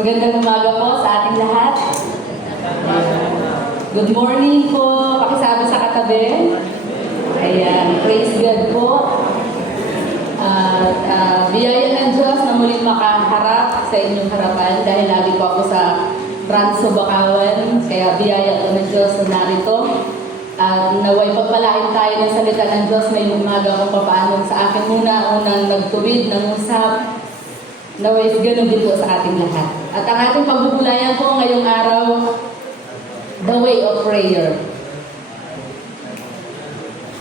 Magandang umaga po sa ating lahat. Good morning po. Pakisabi sa katabi. Ayan, praise God po. At biyaya ng Diyos na muling makaharap sa inyong harapan dahil lagi po ako sa Ranso, Bakawan. Kaya biyaya po ng Diyos na narito. At naway pagpalain tayo ng salita ng Diyos ngayong umaga kung paano sa akin unang nagtuwid ng usap. Naway ganun din po sa ating lahat. At ang ating pagbubulayan po ngayong araw, the way of prayer.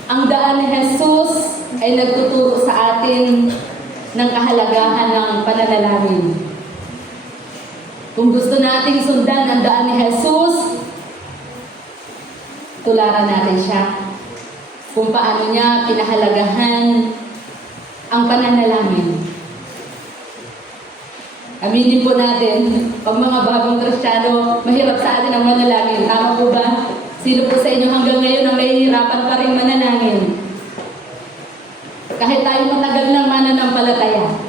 Ang daan ni Jesus ay nagtuturo sa atin ng kahalagahan ng pananalangin. Kung gusto nating sundan ang daan ni Jesus, tularan natin siya. Kung paano niya pinahalagahan ang pananalangin. Aminin po natin, pag mga bagong Kristiyano, mahirap sa atin ang manalangin. Tama po ba? Sino po sa inyo hanggang ngayon ang nahihirapan pa rin manalangin? Kahit tayo matagal ng mananampalataya.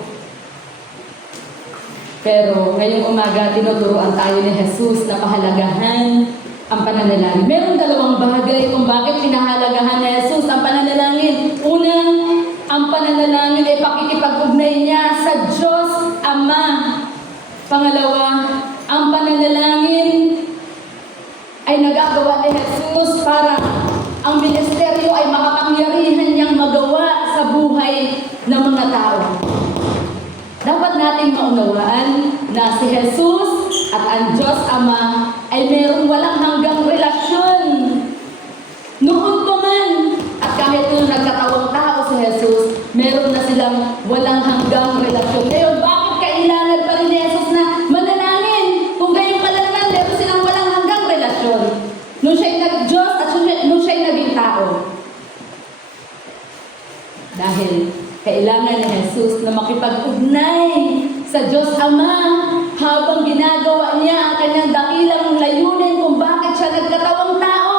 Pero ngayong umaga, tinuturoan tayo ni Jesus na pahalagahan ang pananalangin. Merong dalawang bagay kung bakit pinahalagahan ni Jesus ang pananalangin. Una, ang pananalangin ay pakikipag-ugnay niya sa Diyos Ama. Pangalawa, ang pananalangin ay nagagawa ni Jesus para ang ministeryo ay makapangyarihan niyang magawa sa buhay ng mga tao. Dapat nating maunawaan na si Jesus at ang Diyos Ama ay mayroong walang hanggang relasyon. Noon pa man, at kahit nung nagkatawang tao si Jesus, meron na silang walang hanggang relasyon. Ngayon, bakit kailangan pa rin ni Jesus na manalangin? Kung gayon pala naman, meron silang walang hanggang relasyon. Nung siya'y nag-Diyos at nung siya'y naging tao. Dahil kailangan ni Jesus na makipag-ugnay sa Diyos Ama habang ginagawa niya ang kanyang dakilang layunin kung bakit siya nagkatawang tao.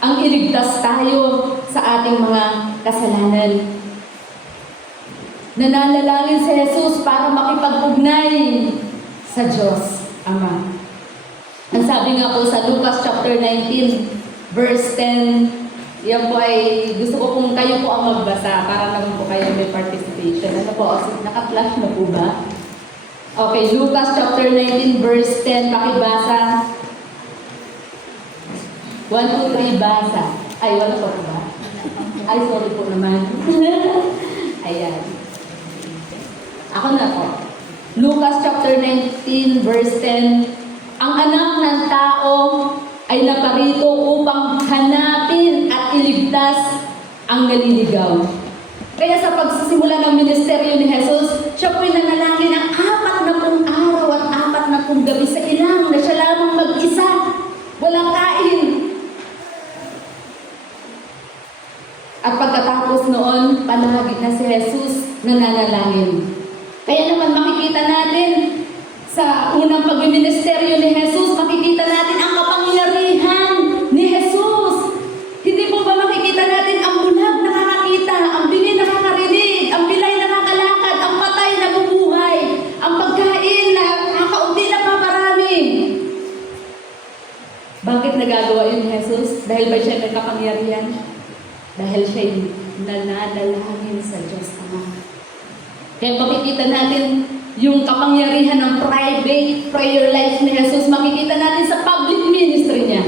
Ang iligtas tayo sa ating mga kasalanan. Nananalangin si Jesus para makipag-ugnay sa Diyos Ama. Ang sabi nga po sa Lucas chapter 19, verse 10, yan po ay gusto ko kung kayo po ang magbasa para naman po kayo may participation. Ano po, naka-flash na po ba? Okay, Lucas chapter 19, verse 10, pakibasa. 1, 2, 3, basa. Ay, wala po ba? Ay, sorry po naman. Ayan. Ako na po. Lucas chapter 19, verse 10. Ang anak ng tao ay naparito upang hanapin at iligtas ang naliligaw. Kaya sa pagsisimula ng ministeryo ni Jesus, siya po'y nanalangin ang 40 araw at 40 gabi sa ilang na siya lamang mag-isa. Walang kain. At pagkatapos noon, palagi na si Jesus nananalangin. Kaya naman makikita natin sa unang pagministeryo ni Jesus, makikita natin ang kapangyarihan ni Jesus. Hindi po ba makikita natin ang bulag nakakakita, ang bingi nakakarinig, ang pilay nakakalakad, ang patay na bumuhay, ang pagkain na kakaunti na paparami. Bakit nagagawa yun ni Jesus? Dahil ba siya nagkapangyarihan? Dahil siya'y nananalangin sa Diyos Ama. Kaya makikita natin yung kapangyarihan ng private prayer life ni Jesus, makikita natin sa public ministry niya.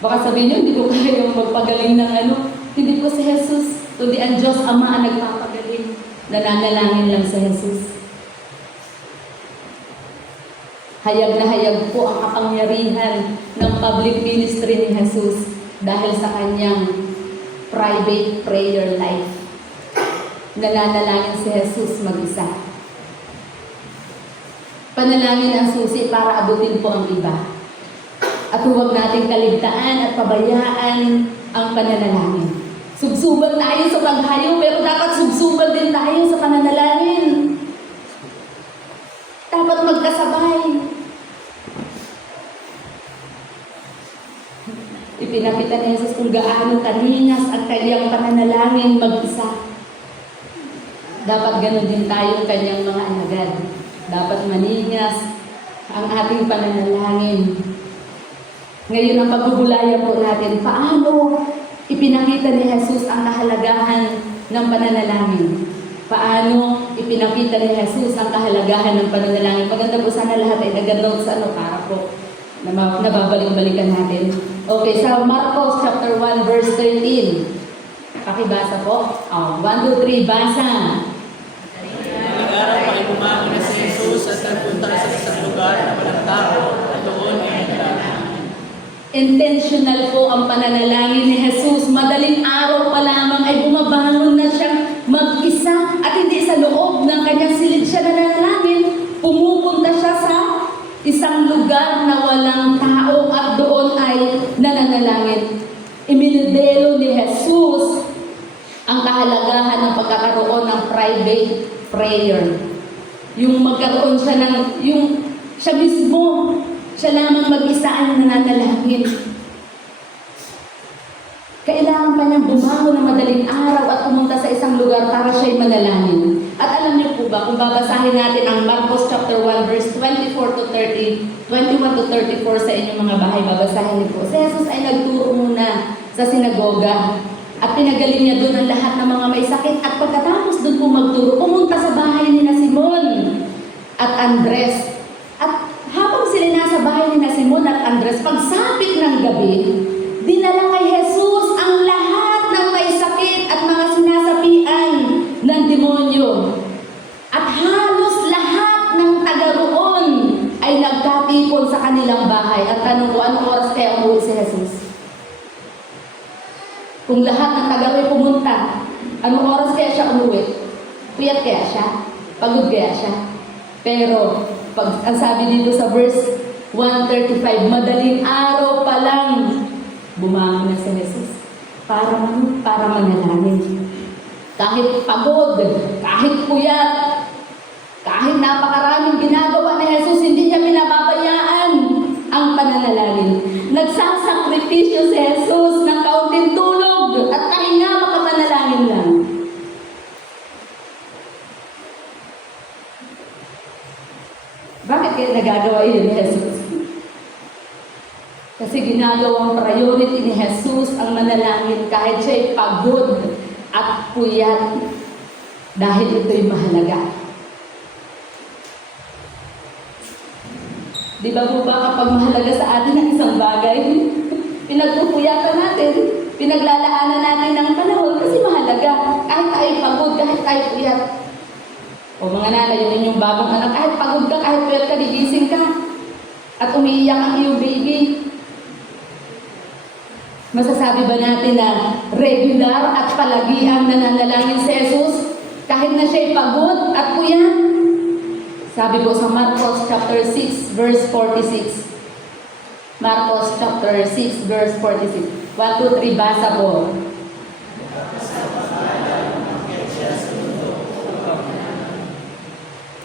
Baka sabihin niyo, hindi ko kaya magpagaling ng ano. Hindi po si Jesus, kundi ang Diyos Ama ang nagpapagaling. Nananalangin lang sa Jesus. Hayag na hayag po ang kapangyarihan ng public ministry ni Jesus dahil sa kanyang private prayer life. Nananalangin si Jesus mag-isa. Panalangin ang susi para abutin po ang iba. At huwag nating kaligtaan at pabayaan ang pananalangin. Subsuban tayo sa paghayo, pero dapat subsuban din tayo sa pananalangin. Dapat magkasabay. Ipinakita ni Jesus kung gaano kaninas ang kanyang pananalangin mag-isa. dapat ganun din tayo kanyang mga alagad. Dapat maningas ang ating pananalangin. Ngayon ang pagbubulayan po natin, paano ipinakita ni Jesus ang kahalagahan ng pananalangin? Paano ipinakita ni Jesus ang kahalagahan ng pananalangin? Maganda po sana lahat ay nag-note sa para po nababalik-balikan natin. Okay, sa Marcos chapter 1 verse 13. Pakibasa po. 1, 2, 3, basa. Nag-araw pakibumago na si Jesus at nagpunta sa isang lugar na walang tao at doon ay nagdaan. Intentional po ang pananalangin ni Jesus. Madaling araw pa lamang ay bumabangon na siya mag-isa at hindi sa loob ng kanyang silid siya nananalangin. Pumupunta siya sa isang lugar na walang tao at doon ay nananalangin. Iminodelo ni Jesus ang kahalagahan ng pagkakaroon ng private prayer. Yung magkaroon siya ng, siya mismo, siya lamang mag-isa ang nananalangin. Kailangan pa niyang bumangon ng madaling araw at pumunta sa isang lugar para siya'y manalangin. At alam niyo po ba, kung babasahin natin ang Marcos chapter 1 verse 24 to 30, 21 to 34 sa inyong mga bahay, babasahin niyo po. Si Jesus ay nagturo muna sa sinagoga at pinagaling niya doon ang lahat ng mga may sakit. At pagkatapos doon po magturo, pumunta sa bahay ni na Simon at Andres. At habang sila nasa bahay ni na Simon at Andres, pagsapit ng gabi, dinala kay Jesus ang lahat ng may sakit at mga sinasapian ng demonyo. At halos lahat ng taga roon ay nagkatipon sa kanilang bahay. At tanong ko, anong oras kaya umuwi si Jesus? Kung lahat ng taga roon pumunta, anong oras kaya siya umuwi? Puyat kaya siya? Pagod kaya siya? Pero, ang sabi dito sa verse 135, madaling araw pa lang, bumangon na si Jesus para manalangin. Kahit pagod, kahit puyat, kahit napakaraming ginagawa ni Jesus, hindi niya pinababayaan ang pananalangin. Nagsasakripisyo si Jesus ng kaunting tulog at kahinga makapanalangin lang. Bakit kaya nagagawa yun ni Jesus? Kasi ginagawang priority ni Jesus ang manalangin kahit siya'y pagod at puyat dahil ito'y mahalaga. Di ba po ba kapag mahalaga sa atin ang isang bagay, pinagpupuyatan natin, pinaglalaanan natin ng panahon kasi mahalaga. Kahit tayo pagod, kahit tayo puyat. O mga nanay, yun yung bagong anak, kahit pagod ka, kahit puyat ka, digising ka. At umiiyak ang iyong baby. Masasabi ba natin na regular at palagiang nananalangin si Jesus kahit na siya'y pagod at puyat? Sabi po sa Marcos chapter 6 verse 46. Marcos chapter 6 verse 46. 1, 2, 3, basa po.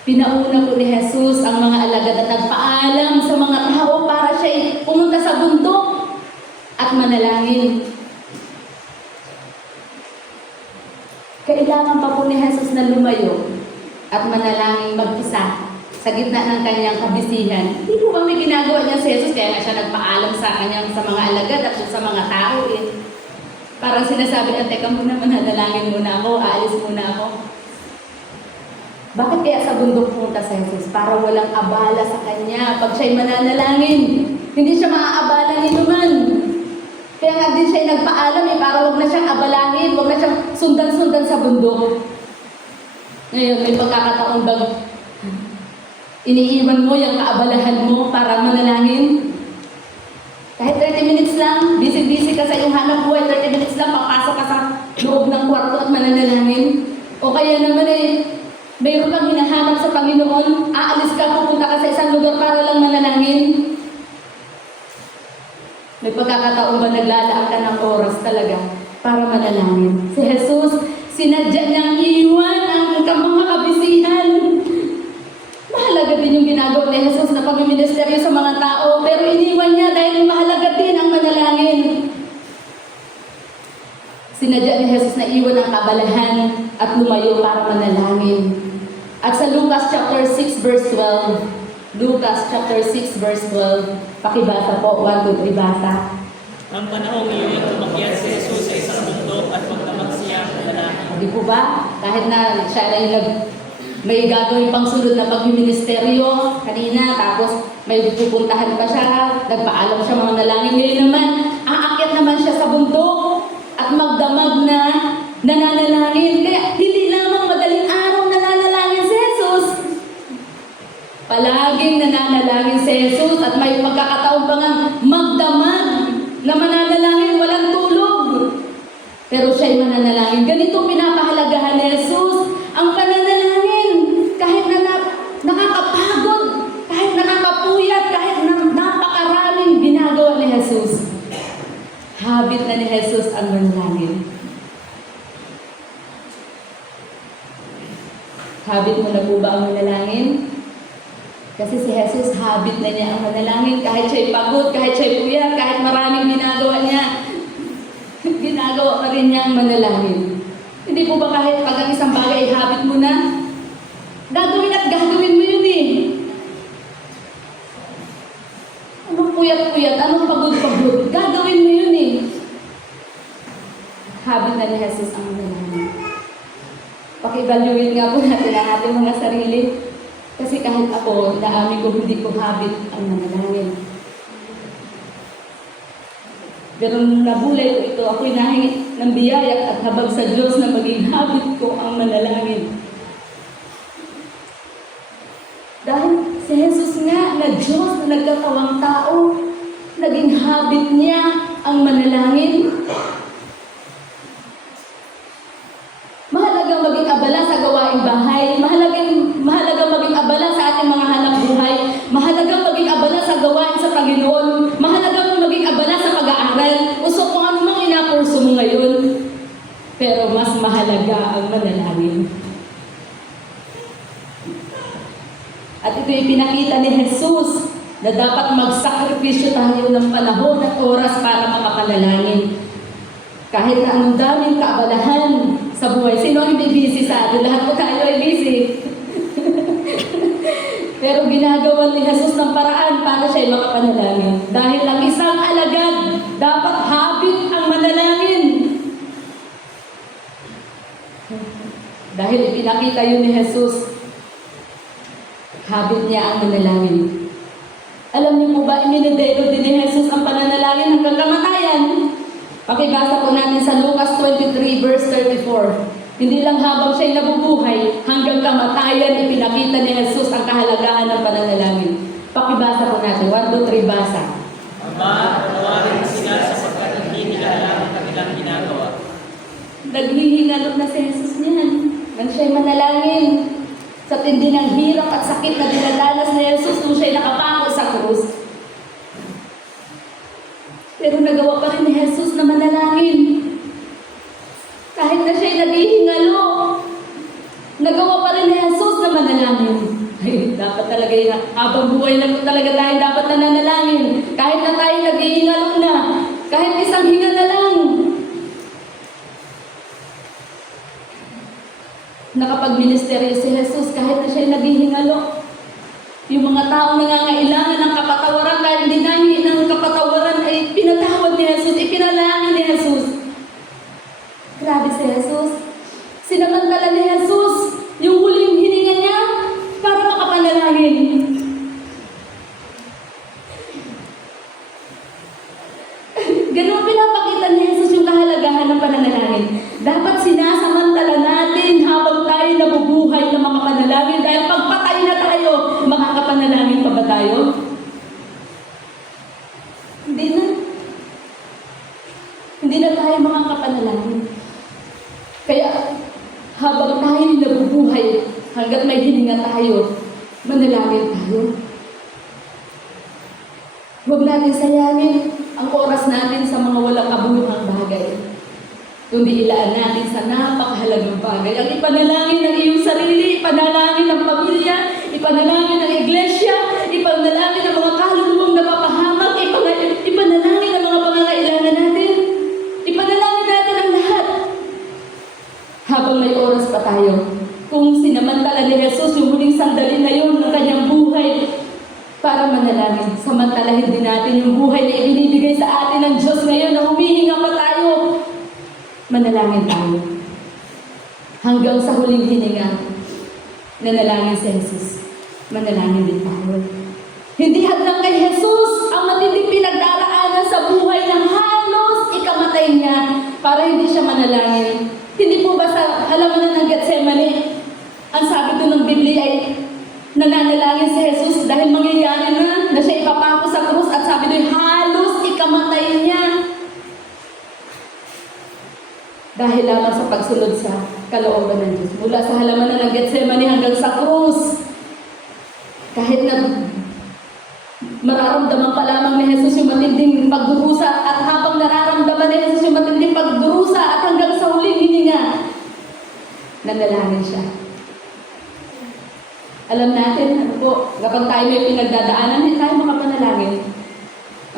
Pinauna po ni Jesus ang mga alagad at nagpaalam sa mga tao para siya'y pumunta sa bundok at manalangin. Kailangan pa po ni Jesus na lumayo at manalangin mag-isa sa gitna ng kanyang kabisihan. Hindi po ba may ginagawa niya si Jesus kaya nga siya nagpaalam sa kanyang sa mga alagad at sa mga tao Parang sinasabi niya, teka muna, manalangin muna ako, aalis muna ako. Bakit kaya sa bundok pumunta si Jesus? Para walang abala sa kanya pag siya'y mananalangin. Hindi siya maaabala ni naman. Kaya nga din siya nagpaalam para wag na siyang abalahin, wag na siyang sundan-sundan sa bundok. Ngayon, may pagkakataon bang iniiwan mo yung kaabalahan mo para manalangin? Kahit 30 minutes lang, busy-busy ka sa iyong hanap buhay, 30 minutes lang, papasok ka sa loob ng kwarto at mananalangin. O kaya naman mayroon kang hinahanap sa Panginoon, aalis ka, pupunta ka sa isang lugar para lang manalangin. May pagkakataon ba naglalaan ka ng oras talaga para manalangin? Si Jesus, sinadya niyang iwan ang mga kabisihan. Mahalaga din yung ginagawa ni Jesus na pag-ministeryo sa mga tao, pero iniwan niya dahil mahalaga din ang manalangin. Si Sinadya ni Jesus na iwan ang kabalahan at lumayo para manalangin. At sa Lucas chapter 6 verse 12, Lucas chapter 6 verse 12, pakibasa po, 1, 2, 3, basa. Ang panahong iyon, tumakyat si Jesus sa isang bundok at magdamag siya ng lalaki. Di po ba? Kahit na siya ay may gagawin pang sunod na pagministeryo kanina, tapos may pupuntahan pa siya, nagpaalam siya mga nalangin. Ngayon naman, aakyat naman siya sa bundok at magdamag na nananalangin. Kaya hindi lamang madaling araw nananalangin si Jesus. Palaging nananalangin si Jesus at may pagkakataon pa nga magdamag na mananalangin walang tulog. Pero siya'y mananalangin. Ganito pinapahalagahan ni Jesus ang pananalangin. Kahit na nakakapagod, kahit nakakapuyat, kahit napakaraming ginagawa ni Jesus. Habit na ni Jesus ang manalangin. Habit mo na po ba ang manalangin? Kasi si Jesus, habit na niya ang manalangin. Kahit siya'y pagod, kahit siya'y puyat, kahit maraming ginagawa niya, ginagawa pa rin niya ang manalangin. Hindi po ba kahit pag ang isang bagay ay habit mo na, gagawin at gagawin mo yun eh. Anong puyat-puyat, anong pagod-pagod, gagawin mo yun eh. Habit na ni Jesus ang manalangin. Paki-evaluate nga po natin ang ating mga sarili. Kasi kahit ako, naamin ko hindi ko habit ang manalangin. Pero nabulay ko ito, ako'y nahingi ng biyaya at habag sa Diyos na maging habit ko ang manalangin. Dahil si Jesus nga na Diyos na nagkatawang tao, naging habit niya ang manalangin. Mahalagang maging abala sa gawaing bahay, mahalagang maging abala sa ating mga hanap buhay, mahalagang maging abala sa gawain sa Panginoon, mahalagang maging abala sa pag-aaral, o so kung ano mang inapurso mo ngayon. Pero mas mahalaga ang manalangin. At ito yung pinakita ni Jesus na dapat magsakripisyo tayo ng panahon at oras para makapanalangin. Kahit na anong daming kaabalahan sa buhay. Sino ang hindi busy sa atin? Lahat po tayo ay busy. Pero ginagawa ni Jesus ng paraan para siya ay makapanalangin. Dahil ang isang alagad, dapat habit ang manalangin. Dahil ipinakita yun ni Jesus, habit niya ang manalangin. Alam niyo po ba, iminidero din ni Jesus ang pananalangin hanggang kamatayan? Pakibasa po natin sa Lucas 23 verse 34. Hindi lang habang siya'y nabubuhay, hanggang kamatayan ipinakita ni Jesus ang kahalagahan ng pananalangin. Pakibasa po natin. 1, 2, 3, basa. Ama, tawarin sila sapagkat hindi nila alam ang kanilang ginagawa. Naghihingalot na si Jesus niyan. Nang siya'y manalangin. Sa tindi ng hirap at sakit na dinadanas ni Jesus nung siya'y nakapako sa krus. Pero nagawa pa rin ni Jesus na manalangin. Kahit na siya'y naghihingalo, nagawa pa rin ni Jesus na manalangin. Ay, dapat talaga yun. Habang buhay na po talaga tayo dapat nananalangin. Kahit na tayo naghihingalo na, kahit isang hinga na lang. Nakapag-ministeryo si Jesus kahit na siya'y naghihingalo. Yung mga taong nangangailangan ng kapatawaran, kahit hindi namin ng kapatawaran, ay pinatawad ni Jesus, ipinalangin ni Jesus. Grabe si Jesus. Sinamantala ni Jesus yung huling hininga niya para makapanalangin. Ganun pinapakita ni Jesus yung kahalagahan ng pananalangin. Dapat sinasamantala natin habang tayo nabubuhay na makapanalangin dahil pagpatay na tayo, makakapanalangin pa ba tayo? Hindi na. Hindi na tayo makakapanalangin. Kaya habang tayo nabubuhay, hanggat may hininga tayo, manalangin tayo. Huwag natin sayangin ang oras natin sa mga walang kabuluhang bagay. Kundi ilaan natin sa napakahalagang bagay. Ang ipanalangin ng iyong sarili, ipanalangin ng pamilya, ipanalangin ng iglesia, ipanalangin ng mga kaluluwang napapahamak, ipanalangin ng mga pangangailangan natin. Ipanalangin natin ang lahat. tayo. Kung sinamantala ni Jesus yung huling sandali na yun ng kanyang buhay para manalangin, samantalahin din natin yung buhay na ibinibigay sa atin ng Diyos ngayon na humihinga pa tayo. Manalangin tayo. Hanggang sa huling hininga, nanalangin si Jesus. Manalangin din tayo. Hindi hadlang kay Jesus ang matinding pinagdaraanan sa buhay ng halos ikamatay niya para hindi siya manalangin. Hindi po ba sa halaman ng Getsemani, ang sabi doon ng Biblia ay nananalangin si Jesus dahil mangyayari na siya ipapako sa krus at sabi doon halos ikamatay niya. Dahil lamang sa pagsunod sa kalooban ng Diyos. Mula sa halaman ng Getsemani hanggang sa krus. Kahit na mararamdaman pa lamang ni Jesus yung matinding pagdurusa at habang nararamdaman ni Jesus yung matinding pagdurusa at hanggang sa huling hininga, nanalangin siya. Alam natin, ano po, kapag tayo may pinagdadaanan, hindi tayo makapanalangin.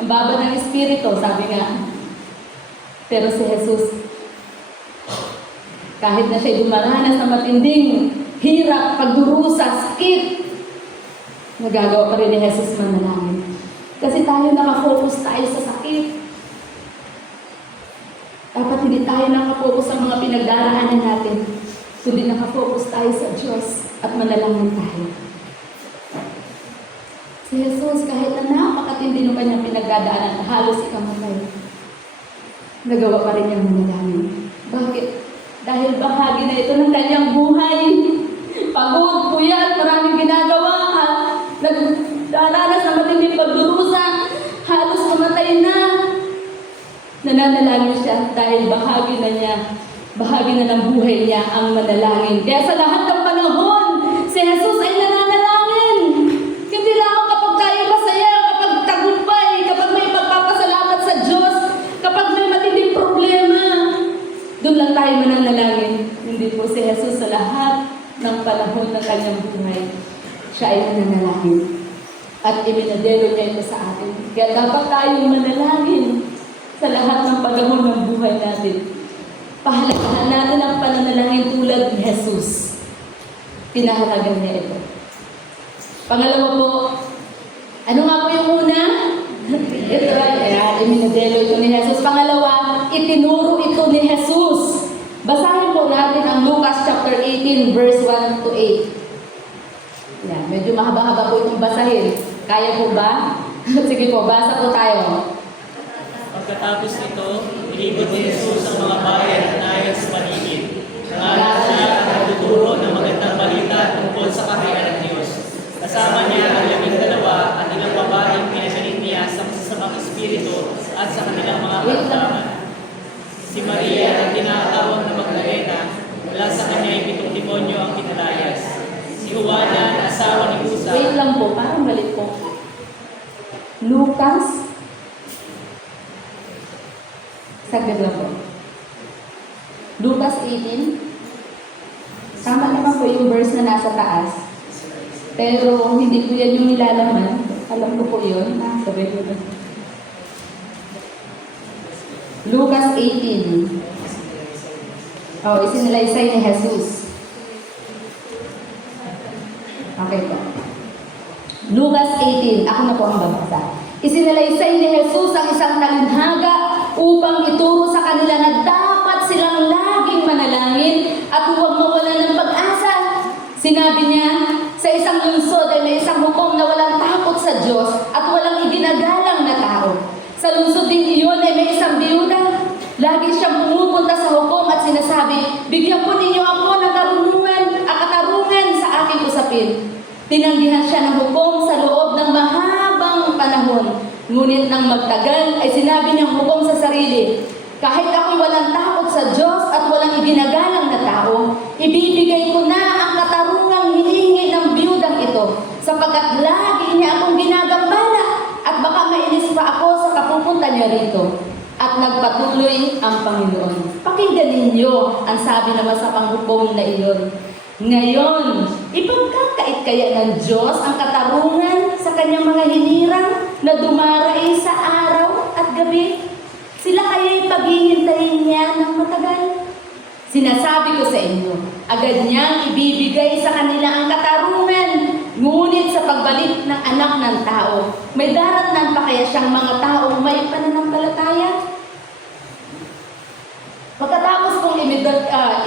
Ang baba ng Espiritu, sabi nga. Pero si Jesus, kahit na siya dumaranas ng matinding hirap, pagdurusa, sakit, nagagawa pa rin ni Jesus manalangin. Kasi tayo nakafocus tayo sa sakit. Dapat hindi tayo nakafocus sa mga pinagdaraanan natin, kundi nakafocus tayo sa Diyos at manalangin tayo. Si Jesus, kahit na napakatindi ng kanyang pinagdadaanan, halos ikamatay, nagawa pa rin niyang manalangin. Bakit? Dahil bahagi na ito ng kanyang buhay. Pagod, puyat, maraming ginagawa. Nagdaranas na matinding pagdurusa. Halos kamatay na. Nananalangin siya dahil bahagi na ng buhay niya ang manalangin. Kaya sa lahat ng panahon, si Jesus ay nananalangin. Hindi lamang kapag tayo masaya, kapag tagumpay, kapag may pagpapasalamat sa Diyos, kapag may matinding problema, doon lang tayo mananalangin. Hindi po si Jesus sa lahat ng panahon ng kanyang buhay. Siya ay nananalangin. At iminadelo niya ito sa atin. Kaya dapat tayong manalangin sa lahat ng panahon ng buhay natin. Pahalagahan natin ang pananalangin tulad ni Jesus. Pinahalagan niya ito. Pangalawa po, ano nga po yung una? Ito ay, iminadelo ito ni Jesus. Pangalawa, itinuro ito ni Jesus. Basahin po natin ang Lucas chapter 18, verse 1 to 8. Yan, medyo mahaba-haba po itong basahin. Kaya po ba? Sige po, basa po tayo. Pagkatapos nito, inibot ni Jesus ang mga bayan at nayon sa paligid. Nangalat siya at nagtuturo ng magandang balita tungkol sa kaharian ng Diyos. Kasama niya ang 12 at ilang babaeng pinagaling niya sa masasamang espiritu at sa kanilang mga karamdaman. Si Maria ang tinatawag na Magdalena, mula sa kanya ay 7 demonyo ang kinalayas. Si Juana, na asawa ni Kusa. Wait lang po, parang balik po. Lucas. Saglit lang po. Lucas 18. Tama naman po yung verse na nasa taas. Pero hindi po yan yung nilalaman. Alam ko po yun. Sabi ko na. Lucas 18. Isinalaysay ni Jesus. Okay po. Lucas 18. Ako na po ang babasa. Isinalaysay ni Jesus ang isang talinhaga upang ituro sa kanila na dapat silang laging manalangin at huwag mawalan ng pag-asa. Sinabi niya, sa isang lungsod ay may isang hukom na walang takot sa Diyos at walang iginagalang na tao. Sa lungsod din iyon ay may isang biyuda. Lagi siyang pumupunta sa hukom at sinasabi, bigyan po ninyo ako ng katarungan sa aking usapin. Tinanggihan siya ng hukom sa loob ng mahabang panahon. Ngunit nang magtagal ay sinabi niyang hukom sa sarili, kahit ako'y walang takot sa Diyos at walang iginagalang na tao, ibibigay ko na ang katarungang hinihingi ng biyudang ito, sapagkat lagi niya akong ginagambala at baka mainis pa ako sa kapupunta niya rito. At nagpatuloy ang Panginoon. Pakinggan ninyo ang sabi naman sa panghukom na iyon. Ngayon, ipagkakait kaya ng Diyos ang katarungan sa kanyang mga hinirang na dumaray sa araw at gabi? Sila kaya'y paghihintayin niya ng matagal? Sinasabi ko sa inyo, agad niyang ibibigay sa kanila ang katarungan. Ngunit sa pagbalik ng anak ng tao, may daratnan pa kaya siyang mga taong may pananampalataya? Pagkatapos kong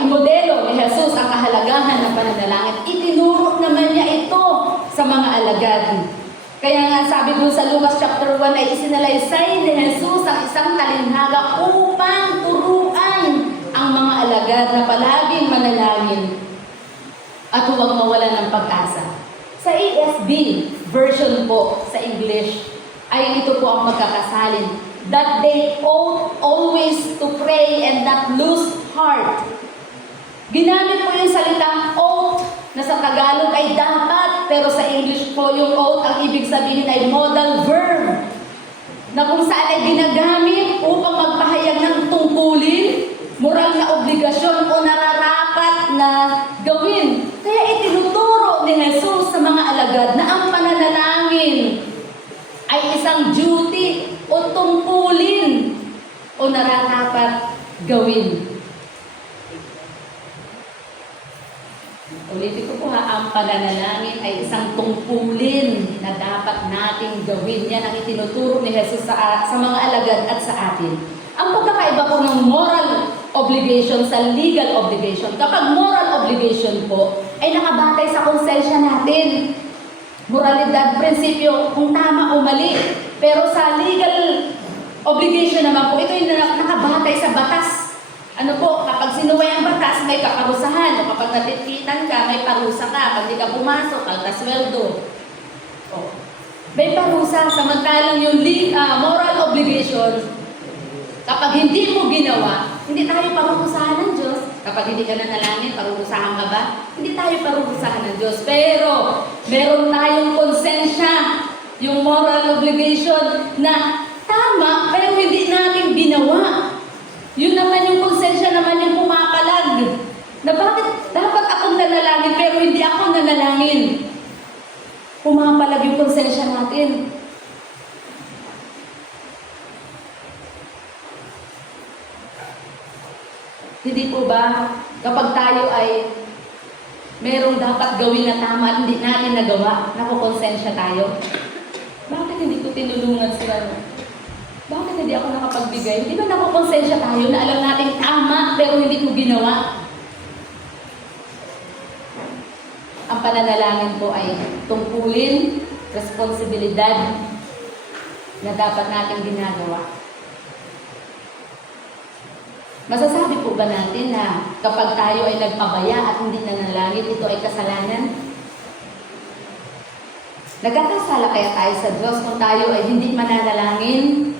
imodelo ni Jesus ang kahalagahan ng pananalangin, itinuro naman niya ito sa mga alagad. Kaya nga sabi ko sa Lucas chapter 1 ay isinalaysay ni Jesus ang isang talinhaga upang turuan ang mga alagad na palaging manalangin at huwag mawala ng pag-asa. Sa ESV version po sa English ay ito po ang pagkakasalin, that they ought always to pray and not lose heart. Ginamit po yung salitang ought na sa Tagalog ay dapat, pero sa English po yung ought ang ibig sabihin ay modal verb na kung saan ay ginagamit upang magpahayag ng tungkulin, moral na obligasyon o nararapat na gawin. Kaya itinuturo ni Jesus sa mga alagad na ang pananalangin ay isang duty o tungkulin o nararapat gawin. Ulitin ko po ha, ang pananalangin ay isang tungkulin na dapat nating gawin. Yan ang itinuturo ni Jesus sa mga alagad at sa atin. Ang pagkakaiba po ng moral obligation sa legal obligation. Kapag moral obligation po, ay nakabatay sa konsensya natin. Moralidad, prinsipyo, kung tama o mali. Pero sa legal obligation naman po, ito yung nakabatay sa batas. Ano po, kapag sinuway ang batas, may kaparusahan. O kapag natititan ka, may parusa ka. Pag di ka pumasok, kaltasweldo. O, may parusa. Samantalang yung moral obligation, kapag hindi mo ginawa, hindi tayo parurusahan ng Diyos. Kapag hindi ka nanalangin, parurusahan ka ba? Hindi tayo parurusahan ng Diyos. Pero, meron tayong konsensya, yung moral obligation na tama, pero hindi natin ginawa. Yun naman yung konsensya naman yung pumapalag. Na bakit dapat akong nanalangin pero hindi ako nanalangin? Pumapalag yung konsensya natin. Hindi po ba, kapag tayo ay merong dapat gawin na tama at hindi natin nagawa, nakukonsensya tayo? Bakit hindi ko tinulungan sila? Bakit hindi ako nakapagbigay? Hindi ba nakukonsensya tayo na alam natin tama pero hindi ko ginawa? Ang pananalangin po ay tungkulin, responsibilidad na dapat natin ginagawa. Masasabi po ba natin na kapag tayo ay nagpabaya at hindi nanalangin, ito ay kasalanan? Nagkakasala kaya tayo sa Diyos kung tayo ay hindi mananalangin?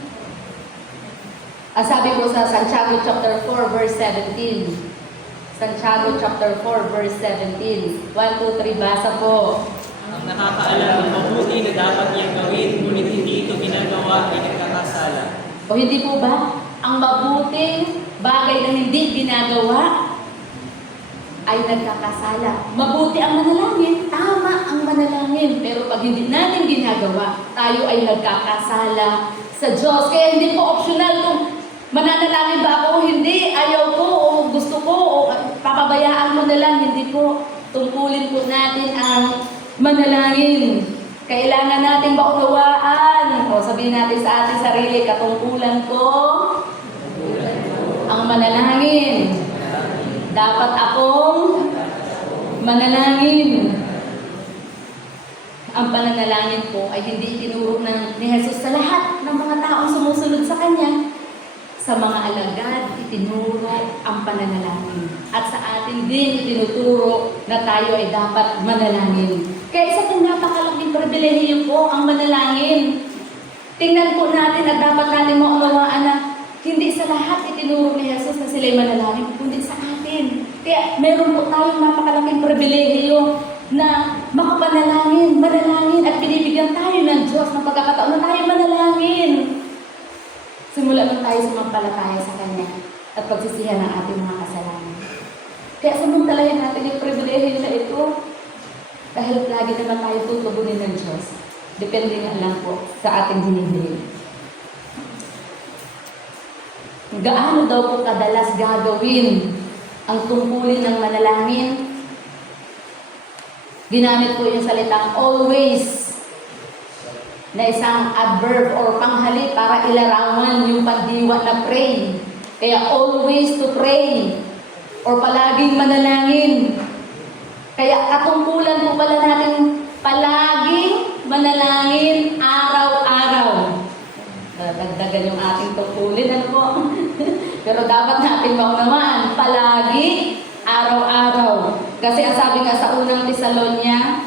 Sabi po sa Santiago chapter 4 verse 17. Santiago chapter 4 verse 17. 1, 2, 3, basa po. Ang nakakaalam ng mabuti na dapat niyang gawin, ngunit hindi ito ginagawa ay nagkakasala. O hindi po ba? Ang mabuting bagay na hindi ginagawa ay nagkakasala. Mabuti ang manalangin, tama ang manalangin. Pero pag hindi natin ginagawa, tayo ay nagkakasala sa Diyos. Kaya hindi po optional kung mananalangin ba ako o hindi, ayaw ko o gusto ko o papabayaan mo na lang. Hindi po. Tungkulin po natin ang manalangin. Kailangan natin maunawaan. O sabihin natin sa ating sarili, katungkulan ko ang manalangin. Dapat akong manalangin. Ang pananalangin po ay hindi itinuro ni Jesus sa lahat ng mga taong sumusunod sa Kanya. Sa mga alagad, itinuro ang pananalangin. At sa atin din itinuturo na tayo ay dapat manalangin. Kaya isa pong napakalaking pribilehiyo po ang manalangin. Tingnan po natin at dapat natin maunawaan na hindi sa lahat itinuro ni Jesus na sila'y manalangin, kundi sa atin. Kaya meron po tayong napakalaking pribilehiyo na makapanalangin, manalangin at binibigyan tayo ng Diyos ng pagkakataon na tayo manalangin. Simula nung tayo sumampalataya sa Kanya at pagsisihan ng ating mga kasalanan. Kaya samantalahin natin yung pribilehiyo na ito dahil lagi naman tayo tutubunin ng Diyos. Depende nga lang po sa ating hinihiling. Gaano daw po kadalas gagawin ang tungkulin ng manalangin. Ginamit ko yung salitang always na isang adverb or panghali para ilarawan yung pandiwa na pray. Kaya always to pray or palaging manalangin. Kaya katungkulan po pala natin palaging manalangin araw-araw. Dagdagan yung ating tungkulin, ano po? Pero dapat natin maunawaan, palagi, araw-araw. Kasi ang sabi nga sa unang Tesalonia,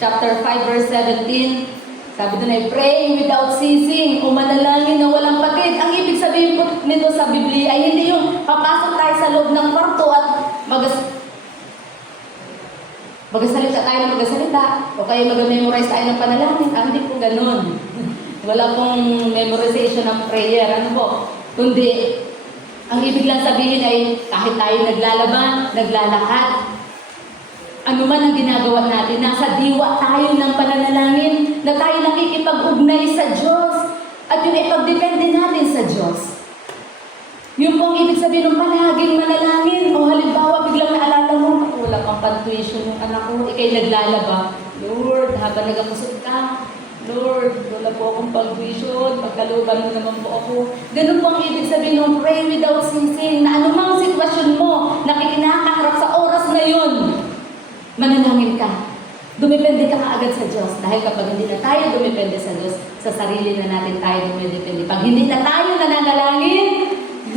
chapter 5, verse 17, sabi doon ay praying without ceasing o manalangin na walang patid. Ang ibig sabihin po nito sa Biblia ay hindi yung papasok tayo sa loob ng kwarto at magasalita tayo ng magasalita o kaya mag-memorize tayo ng panalangin. Hindi po ganun. Wala pong memorization ng prayer. Ano po? Kundi, ang ibig lang sabihin ay kahit tayo naglalaban, naglalakad, ano man ang ginagawa natin, nasa diwa tayo ng pananalangin na tayo nakikipag-ugnay sa Diyos at yun ay pagdepende natin sa Diyos. Yung pong ibig sabihin ng palaging manalangin o halimbawa biglang naalala mo, wala pang pan-tuition yung anak ko, ikay naglalaba. Lord, habang nagakusot ka, Lord, wala po akong pag-tuition, pagkaluban mo naman po ako. Ganun po ang ibig sabihin ng pray without ceasing, na anumang sitwasyon mo na kinakaharap sa oras na yun, manalangin ka. Dumepende ka agad sa Diyos. Dahil kapag hindi na tayo dumepende sa Diyos, sa sarili na natin tayo dumedepende. Pag hindi na tayo nananalangin,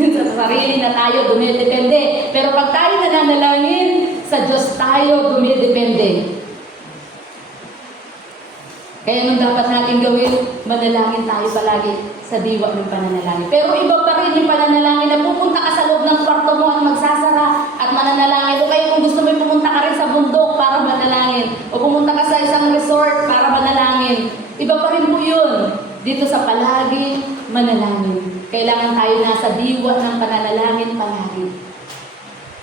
sa sarili na tayo dumedepende. Pero pag tayo nananalangin, sa Diyos tayo dumedepende. Kaya anong dapat natin gawin? Manalangin tayo palagi sa diwa ng pananalangin. Pero iba pa rin yung pananalangin na pupunta ka sa loob ng kwarto mo at magsasara at mananalangin. O kaya kung gusto mo pumunta ka rin sa bundok para manalangin. O pumunta ka sa isang resort para manalangin. Iba pa rin po yun. Dito sa palagi manalangin. Kailangan tayo nasa diwa ng pananalangin palagi.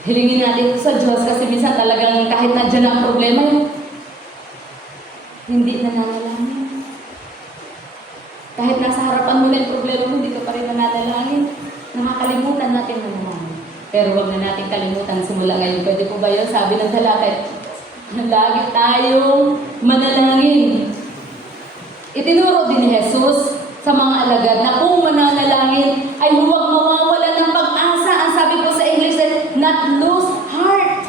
Hilingin natin sa Diyos kasi minsan talagang kahit nandiyan ang problema hindi nananalangin. Kahit nasa harapan mo na yung problema mo, hindi ka pa rin nananalangin. Nakakalimutan natin manalangin. Pero huwag na natin kalimutan simula ngayon. Pwede po ba yun? Sabi ng talata, lagi tayong manalangin. Itinuro din ni Jesus sa mga alagad na kung mananalangin ay huwag mawawala ng pag-asa. Ang sabi po sa English ay not lose heart.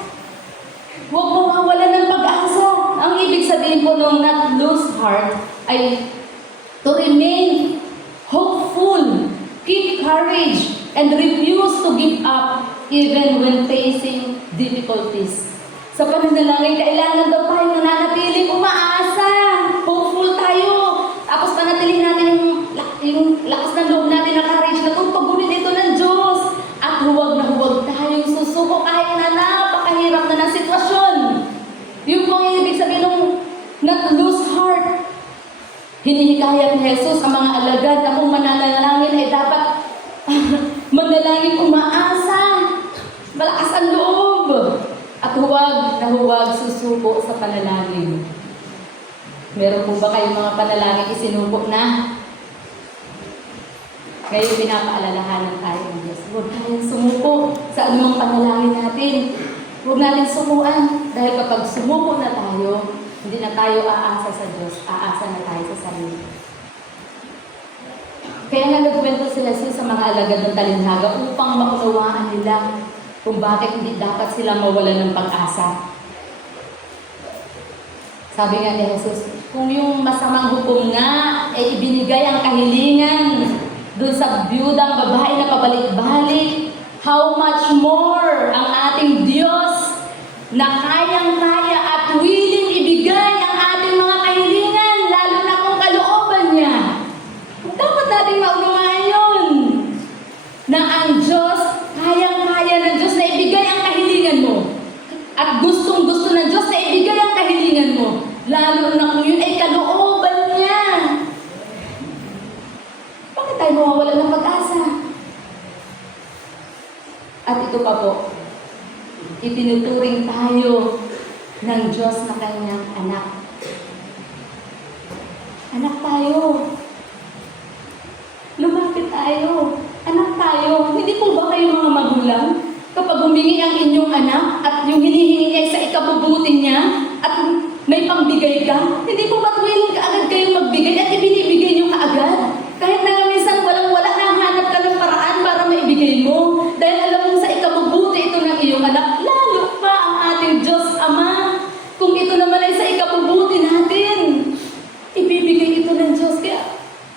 Huwag mawawala ng pag-asa. Ang ibig sabihin po ng not lose heart ay to remain hopeful, keep courage, and refuse to give up even when facing difficulties. Sa pananalangin, kailangan daw tayo nananatiling umaasa. Hopeful tayo. Tapos panatilihin natin yung lakas ng loob natin na courage na tutugunin ito ng Diyos. At huwag na huwag tayong susuko kahit na napakahirap na ng sitwasyon. Yung pong ibig sabihin ng not lose heart. Hinihikayat ni Jesus ang mga alagad na kung mananalangin ay dapat manalangin umaasa. Malakas ang loob. At huwag na huwag susuko sa panalangin. Meron po ba kayong mga panalangin isinuko na? Ngayon pinapaalalahanan tayo ng Diyos. Huwag tayong sumuko sa anumang panalangin natin. Huwag natin sumuan. Dahil kapag sumuko na tayo, hindi na tayo aasa sa Diyos. Aasa na tayo sa sarili. Kaya nga nagkwento sila sa mga alagad ng talinhaga upang maunawaan nila kung bakit hindi dapat sila mawalan ng pag-asa. Sabi nga ni Jesus, kung yung masamang hukom nga ay ibinigay ang kahilingan doon sa biyudang babae na pabalik-balik, how much more ang ating Diyos na kayang-kaya at willing ibigay ang ating mga kahilingan, lalo na kung kalooban niya. Dapat natin maunawaan yun, na ang Diyos, kayang-kaya ng Diyos na ibigay ang kahilingan mo. At gustong-gusto ng Diyos na ibigay ang kahilingan mo, lalo na kung yun ay kalooban niya. Bakit tayo mawawala ng pag-asa? At ito pa po, itinuturing tayo ng Diyos na kanyang anak. Anak tayo. Lumapit tayo. Anak tayo. Hindi po ba kayo mga magulang? Kapag humingi ang inyong anak at yung hinihingi niya ay sa ikabubuti niya at may pangbigay ka, hindi po ba't willing ka agad kayong magbigay at ibinibigay niyo kaagad? Kahit na minsan walang-wala na hanap ka ng paraan para maibigay mo. Dahil alam mo sa ikabubuti ito ng iyong anak, lalo pa ang ating Diyos Ama. Kung ito naman ay sa ikabubuti natin, ibibigay ito ng Diyos. Kaya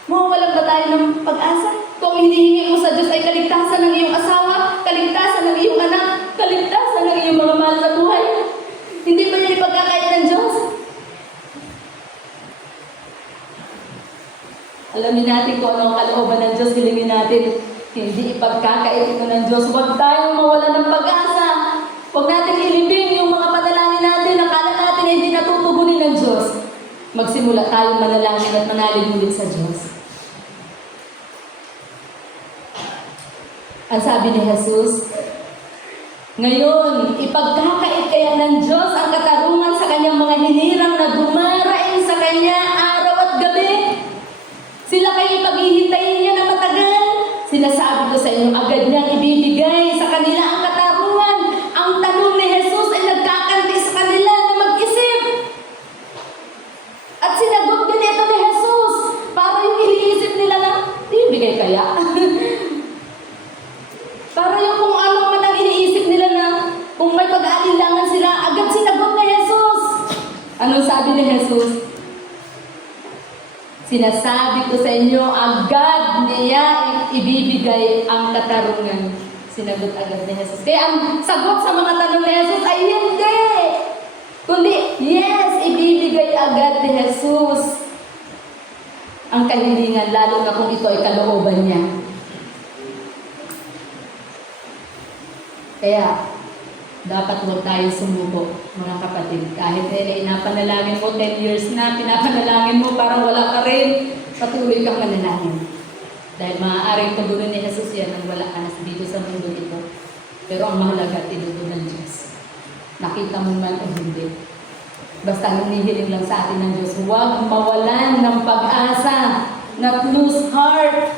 mawawalan ba tayo ng pag-asa? Kung hinihingi mo sa Diyos ay kaligtasan ng iyong asawa, kaligtasan ng iyong anak, kaligtasan ng iyong mga mahal na buhay. Hindi ba yan ipagkakait ng Diyos? Alamin natin kung ano ang kalooban ng Diyos, hilingin natin. Hindi ipagkakait ito ng Diyos. Huwag tayong mawala ng pag-asa. Huwag natin ilibing yung mga panalangin natin. Akala natin ay hindi natutugunin ng Diyos. Magsimula tayong manalangin at manalig ulit sa Diyos. Ang sabi ni Jesus, ngayon, ipagkakait kaya ng Diyos ang katarungan sa kanyang mga hinirang na dumaraing sa kanya araw at gabi. Sila kayo paghihintayin niya na matagal. Sinasabi ko sa inyo, agad niyang ibibigay sa kanila ang katarungan. Ang tanong ni Jesus ay nagkakanti sa kanila na mag-isip. At sinagot din ito ni Jesus. Para yung iniisip nila na, ibigay kaya? Para yung kung ano man ang iniisip nila na, kung may pag-aalinlangan sila, agad sinagot ni Jesus. Anong sabi ni Jesus? Sinasabi ko sa inyo, agad niya ibibigay ang katarungan. Sinagot agad ni Jesus. Kaya ang sagot sa mga tanong ni Jesus ay hindi. Kundi, yes, ibibigay agad ni Jesus ang kahilingan, lalo na kung ito ay kalooban niya. Kaya, dapat huwag tayo sumuko, mga kapatid. Kahit inapanalangin mo 10 years na, pinapanalangin mo, parang wala ka rin, patuloy kang manalangin. Dahil maaaring tugunan ni Jesus yan nang wala ka na dito sa mundo ito. Pero ang mahalaga, tinutunan ng Diyos. Nakita mo man o hindi. Basta hinihiling lang sa atin ng Diyos, huwag mawalan ng pag-asa, not lose heart.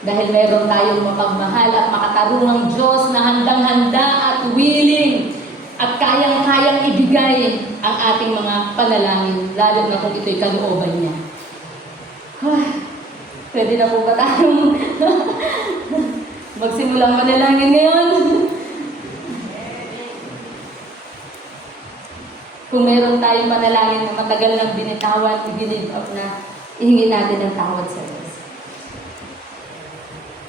Dahil meron tayong mapagmahal at makatarungang Diyos na handang-handa at willing at kayang-kayang ibigay ang ating mga panalangin, lalo na kung ito'y kalooban niya. Pwede na po ba tayong magsimulang manalangin ngayon? Kung meron tayong manalangin na matagal nang binitawan, i-believe up na ihingi natin ang tawad sa Diyos.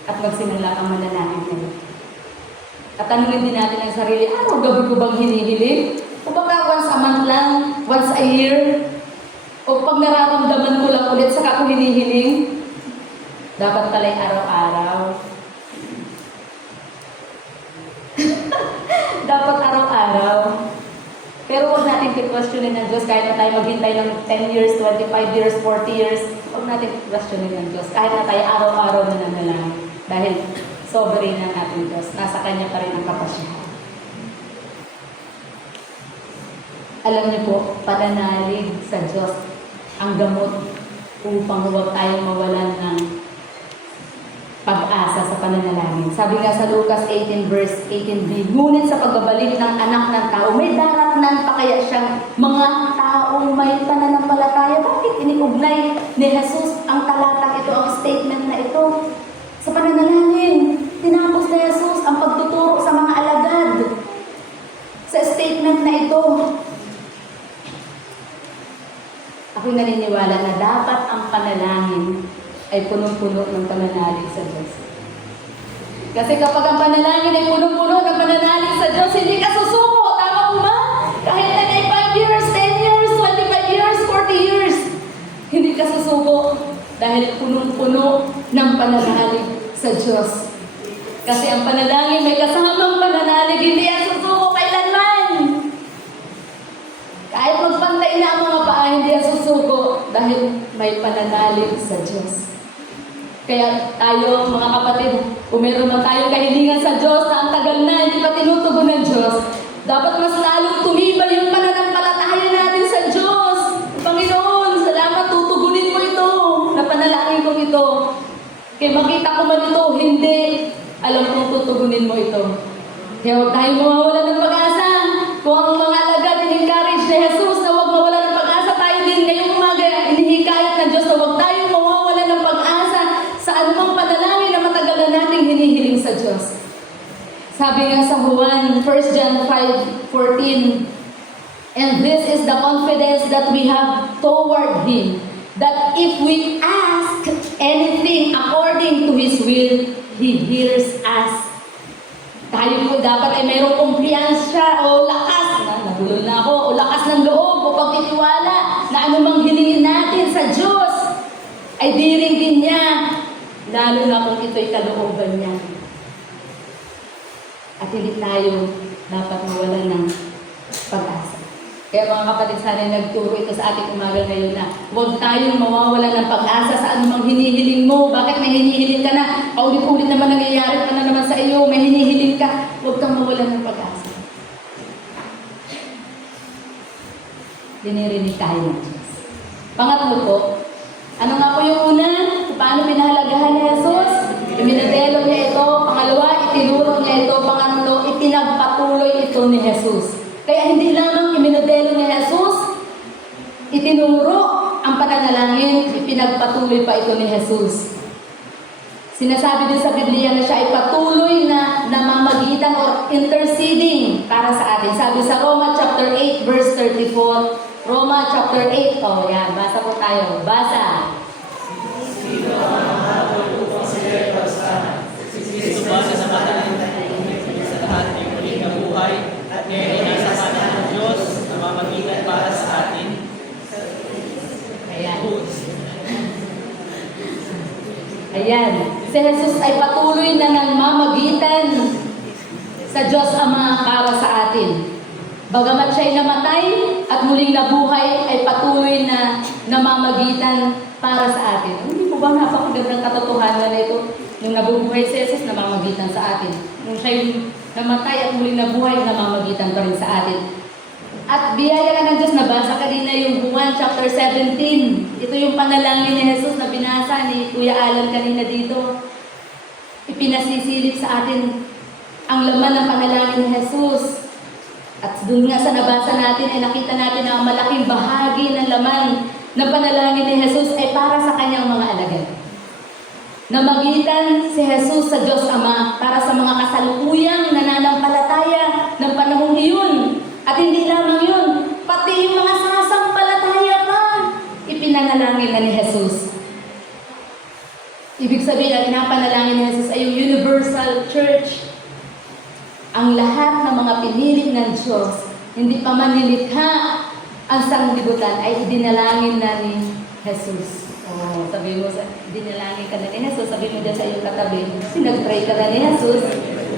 At magsimula ang manalangin ngayon. At tanungin din natin ang sarili, araw-gabi ko bang hinihiling? O baka once a month lang, once a year? O pag nararamdaman ko lang ulit, saka ko hinihiling? Dapat pala'y araw-araw. Dapat araw-araw. Pero huwag natin i-questionin ng Diyos kahit na tayo maghintay ng 10 years, 25 years, 40 years. Huwag natin i-questionin ng Diyos kahit na tayo araw-araw na nanalangin. Dahil sovereign ng ating Diyos. Nasa Kanya pa rin ang kapasyahan. Alam niyo po, pananalig sa Diyos ang gamot upang huwag tayong mawalan ng pag-asa sa pananalangin. Sabi nga sa Lucas 18 verse 18b, ngunit sa pagbabalik ng anak ng tao, may daratnan pa kaya siyang mga taong may pananampalataya. Bakit iniugnay ni Jesus ang talatang ito, ang statement na ito? Sa pananalangin, tinapos na Jesus ang pagtuturo sa mga alagad. Sa statement na ito, ako'y naniniwala na dapat ang panalangin ay punong-puno ng pananalig sa Diyos. Kasi kapag ang panalangin ay punong-puno ng pananalig sa Diyos, hindi ka susuko. Tama po ba? Kahit na 5 years, 10 years, 25 years, 40 years, hindi ka susuko dahil punong-puno ng pananalig sa Diyos. Kasi ang panalangin may kasamang pananalig, hindi yan susuko kailanman. Kahit magpantay na ang mga paa, hindi yan susuko dahil may pananalig sa Diyos. Kaya tayo, mga kapatid, kung meron na tayong kahilingan sa Diyos na ang tagal na, hindi pa tinutugon ng Diyos, dapat mas lalong tumibay yung pananampalataya natin sa Diyos. Panginoon, salamat, tutugunin mo ito. Napanalangin kong ito. Kaya makita ko man ito, hindi. Alam kong tutugunin kunin mo ito. Kaya huwag tayong mawawala ng pag-asa. Kung ang mga alagad in-encourage ni Jesus na huwag mawala ng pag-asa, tayo din ngayong umaga inihikayat ng Diyos na huwag tayong mawawala ng pag-asa sa anumang panalangin na matagal na nating hinihiling sa Diyos. Sabi nga sa Juan, 1 John 5:14, and this is the confidence that we have toward Him, that if we ask anything according to His will, He hears us. Tayo po dapat ay mayroong kumpiyansya o lakas, nagulol na ako, o lakas ng loob o pagtitiwala na anumang hilingin natin sa Diyos ay diringgin niya, lalo na kung ito'y kalooban niya. At hindi tayo dapat mawala ng pag-asa. Kaya mga kapatid, sana nagturo ito sa ating umaga ngayon na huwag tayong mawawala ng pag-asa sa anumang hinihiling mo. Bakit may hinihiling ka na? Paulit-ulit naman nangyayari ka na naman sa iyo. May hinihiling ka. Huwag kang mawala ng pag-asa. Dinirinig tayo ng Diyos. Pangatlo po, ano nga po yung una? Paano pinahalagahan ni Jesus? Iminadelo niya ito. Pangalawa, itinuro niya ito. Pangatlo, ipinagpatuloy ito ni Jesus. Kaya hindi lamang iminadelo ni Jesus, itinuro ang pananalangin, ipinagpatuloy pa ito ni Jesus. Sinasabi din sa Biblia na siya ay patuloy na namamagitan or interceding para sa atin. Sabi sa Roma chapter 8 verse 34, Roma chapter 8, yan, basa po tayo. Basa. Sino ang mahabol upang sila'y pagsahan? Si Kristo ba sa mataling sa lahat ay muling nabuhay at ngayon ay sa kanan ng Diyos na mamagitan para sa atin? Ayan. Si Jesus ay patuloy na nagmamagitan sa Diyos Ama para sa atin. Bagamat siya'y namatay at muling nabuhay, ay patuloy na namamagitan para sa atin. Hindi po ba napakagandang katotohanan na ito? Nung nabubuhay si Jesus, namamagitan sa atin. Nung siya'y namatay at muling nabuhay, namamagitan pa rin sa atin. At biyaya ka ng Diyos, nabasa ka din na yung Juan chapter 17. Ito yung panalangin ni Jesus na binasa ni Kuya Alan kanina dito. Ipinasisilip sa atin ang laman ng panalangin ni Jesus. At doon nga sa nabasa natin ay nakita natin na ang malaking bahagi ng laman ng panalangin ni Jesus ay para sa kanyang mga alagad. Namagitan si Jesus sa Diyos Ama para sa mga kasalukuyang nananampalataya ng panahong iyon. At hindi lamang yun, pati yung mga sasampalataya pa, ipinanalangin na ni Jesus. Ibig sabihin, ang pinapanalangin ni Jesus ay yung universal church. Ang lahat ng mga pinili ng Diyos, hindi pa man nilikha ang sanglibutan, ay idinalangin na ni Jesus. Oh, sabi mo, dinalangin ka na ni Jesus, sabi mo dyan sa iyong katabi, nag-pray ka na ni Jesus.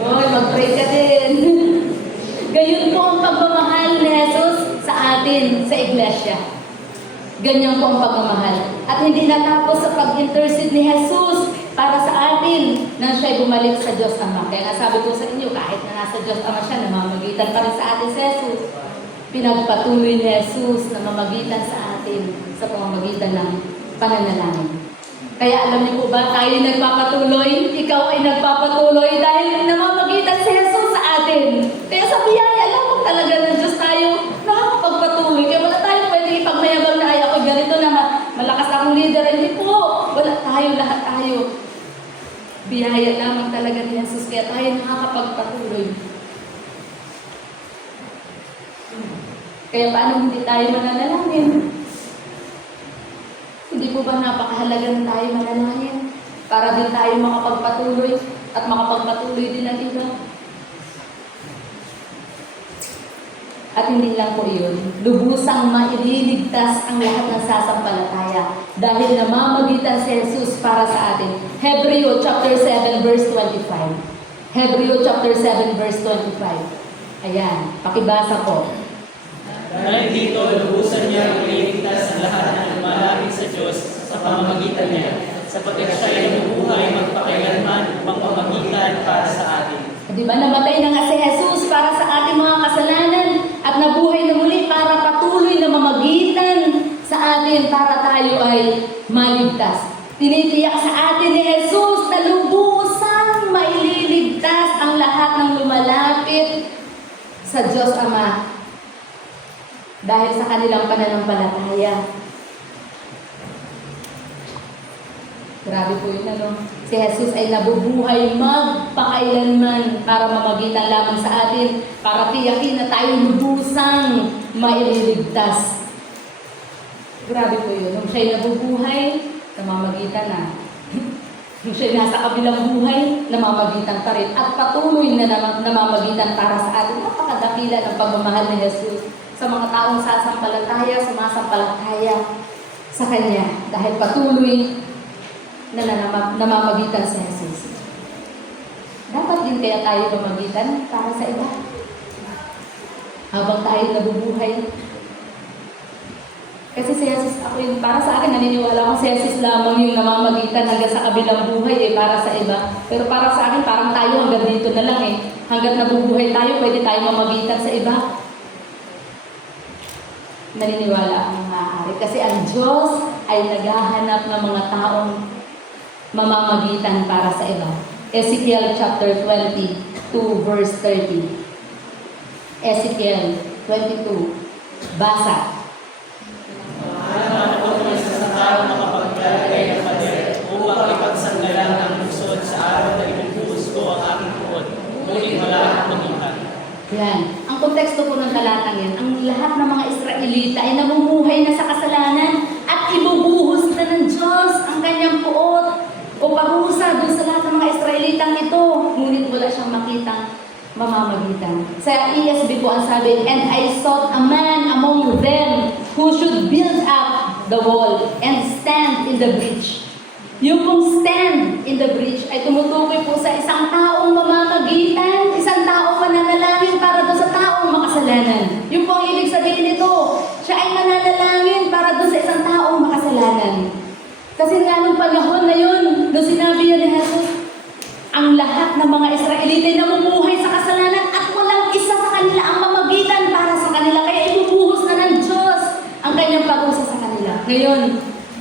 Oh, mag-pray ka din. Gayon po ang pagmamahal ni Jesus sa atin, sa iglesia. Ganyan po ang pagmamahal. At hindi natapos sa pag-intercede ni Jesus para sa atin nang siya'y bumalik sa Diyos Ama. Kaya nga sabi ko sa inyo, kahit na nasa Diyos Ama siya, namamagitan pa rin sa atin si Jesus. Pinagpatuloy ni Jesus na mamagitan sa atin sa pamamagitan ng pananalangin. Kaya alam niyo po ba, tayo nagpapatuloy, ikaw ay nagpapatuloy dahil namamagitan si Jesus sa atin. Kaya sa biyaya lamang talaga ng Diyos tayo nakakapagpatuloy. Kaya wala tayong pwedeng ipagmayabang na ay ako ganito na malakas akong leader. Hindi po, wala tayo, lahat tayo. Biyaya lamang talaga ni Jesus, kaya tayo nakakapagpatuloy. Kaya paano hindi tayo mananalangin? Hindi po ba napakahalaga na tayo manalangin para din tayo makapagpatuloy at makapagpatuloy din ang iba? At hindi lang po yun, lubusang maililigtas ang lahat ng sasampalataya dahil namamagitan si Jesus para sa atin. Hebreo chapter 7 verse 25. Hebreo chapter 7 verse 25. Ayan, pakibasa po. Dahil dito, lubusan niya ang ililigtas ang lahat ng lumalapit sa Diyos sa pamamagitan niya, sapagkat siya ay nabubuhay magpakailanman upang pamagitan para sa atin. Di ba, namatay na nga si Jesus para sa ating mga kasalanan at nabuhay na muli para patuloy na mamagitan sa atin para tayo ay maligtas. Tinitiyak sa atin ni Jesus na lubusang maililigtas ang lahat sa Diyos Ama dahil sa kanilang pananampalataya. Grabe po yun, ano? Si Jesus ay nabubuhay magpakailanman para mamagitan lamang sa atin, para tiyakin na tayo lubusang maililigtas. Grabe po yun. Nung siya'y nabubuhay, namamagitan na. Nung siya'y nasa kabilang buhay, namamagitan pa rin. At patuloy na namamagitan para sa atin. Napakadakila ng pagmamahal ni Jesus sa mga taong sasampalataya, sumasampalataya sa Kanya. Dahil patuloy na namamagitan sa Jesus. Dapat din kaya tayo mamagitan para sa iba. Habang tayo nabubuhay. Kasi si Jesus, para sa akin, naniniwala ko si Jesus lamang yung namamagitan hanggang sa kabilang buhay para sa iba. Pero para sa akin, parang tayo hanggang dito na lang Hanggang nabubuhay tayo, pwede tayo mamagitan sa iba. Naniniwala akong maaari. Kasi ang Diyos ay naghahanap ng mga taong mamamagitan para sa iba. Ezekiel chapter 22 verse 30. Ezekiel 22. Basa. Ano ko isa sa tao makapaglalagay ng pader upang ipagsanggalang ng lungsod sa araw na ibubuhos ko ang aking puot. Ngunit wala akong makita. Yan. Ang konteksto po ng talatang yan, ang lahat ng mga Israelita ay namumuhay na sa kasalanan at ibubuhos na ng Diyos ang kanyang puot o parusa doon sa lahat ng mga Israelitang ito. Ngunit wala siyang makitang mamamagitan. Sa ESV po ang sabi, "And I sought a man among them who should build up the wall and stand in the breach." Yung pong stand in the breach ay tumutukoy po sa isang taong mamamagitan, isang taong mananalangin para doon sa taong makasalanan. Yung pong ibig sabihin nito, siya ay mananalangin para doon sa isang taong makasalanan. Kasi nga nung panahon na yun, nung sinabi yan ni Jesus, ang lahat ng mga Israelita ay namumuhay sa kasalanan at walang isa sa kanila ang mamagitan para sa kanila. Kaya ibubuhos na ng Diyos ang kanyang parusa sa kanila. Ngayon,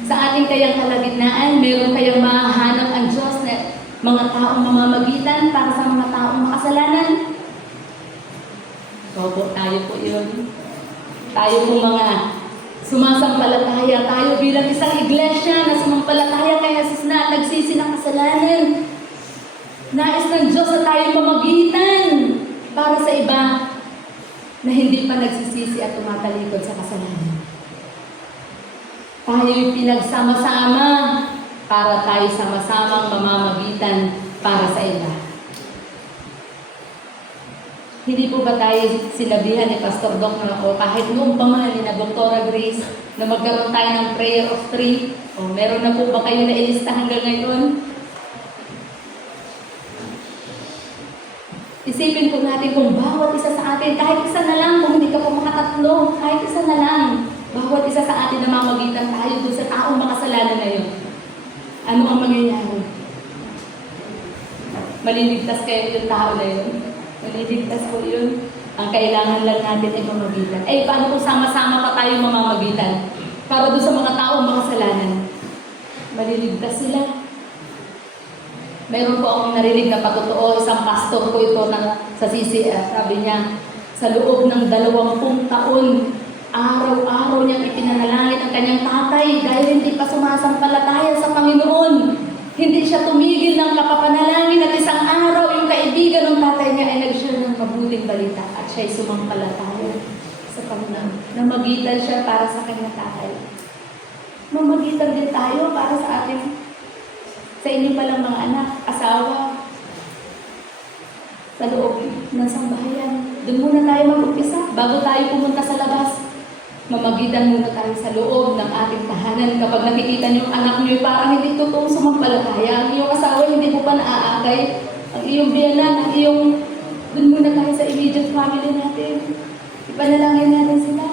sa ating kayang kalagitnaan, meron kayang mahahanap ang Diyos na mga taong mamamagitan para sa mga taong makasalanan. Opo, tayo po yun. Tayo po mga sumasampalataya, tayo bilang isang iglesia na sumampalataya kay Jesus na nagsisi ng kasalanan. Nais ng Diyos na tayo mamagitan para sa iba na hindi pa nagsisisi at tumatalikod sa kasalanan. Tayo'y pinagsama-sama para tayo sama-samang mamamagitan para sa iba. Hindi po ba tayo sinabihan ni Pastor Doc na ako, kahit noong pa man ni na Dr. Grace, na magkaroon tayo ng prayer of 3? O meron na po ba kayo na ilista hanggang ngayon? Isipin po natin kung bawat isa sa atin, kahit isa na lang, kung hindi ka po makatatlo, kahit isa na lang, bawat isa sa atin na mamagitan tayo doon sa taong makasalanan na yun. Ano ang mangyayari? Maliligtas kayo yung tao na yun. Maliligtas po yun. Ang kailangan lang natin ay mamagitan. Eh, paano kung sama-sama pa tayo mamamagitan? Para doon sa mga taong makasalanan. Maliligtas sila. Meron po akong narinig na patotoo, isang pastor ko ito sa CCF. Sabi niya, sa loob ng 20 taon, araw-araw niyang ipinanalangin ang kanyang tatay dahil hindi pa sumasampalataya sa Panginoon. Hindi siya tumigil ng kapapanalangin at isang araw yung kaibigan ng tatay niya ay nag-share ng mabuting balita at siya'y sumampalataya sa Panginoon. Namagitan siya para sa kanyang tatay. Mamagitan din tayo para sa ating sa inyo palang mga anak, asawa, sa loob ng sambahayan. Doon muna tayo mag-umpisa bago tayo pumunta sa labas. Mamagitan muna tayo sa loob ng ating tahanan. Kapag nakikita niyo ang anak niyo, parang hindi totoong sumampalataya. Ang iyong asawa hindi mo pa naaakay. Ang iyong biyanan, ang iyong... Doon muna tayo sa immediate family natin. Ipanalangin natin sila.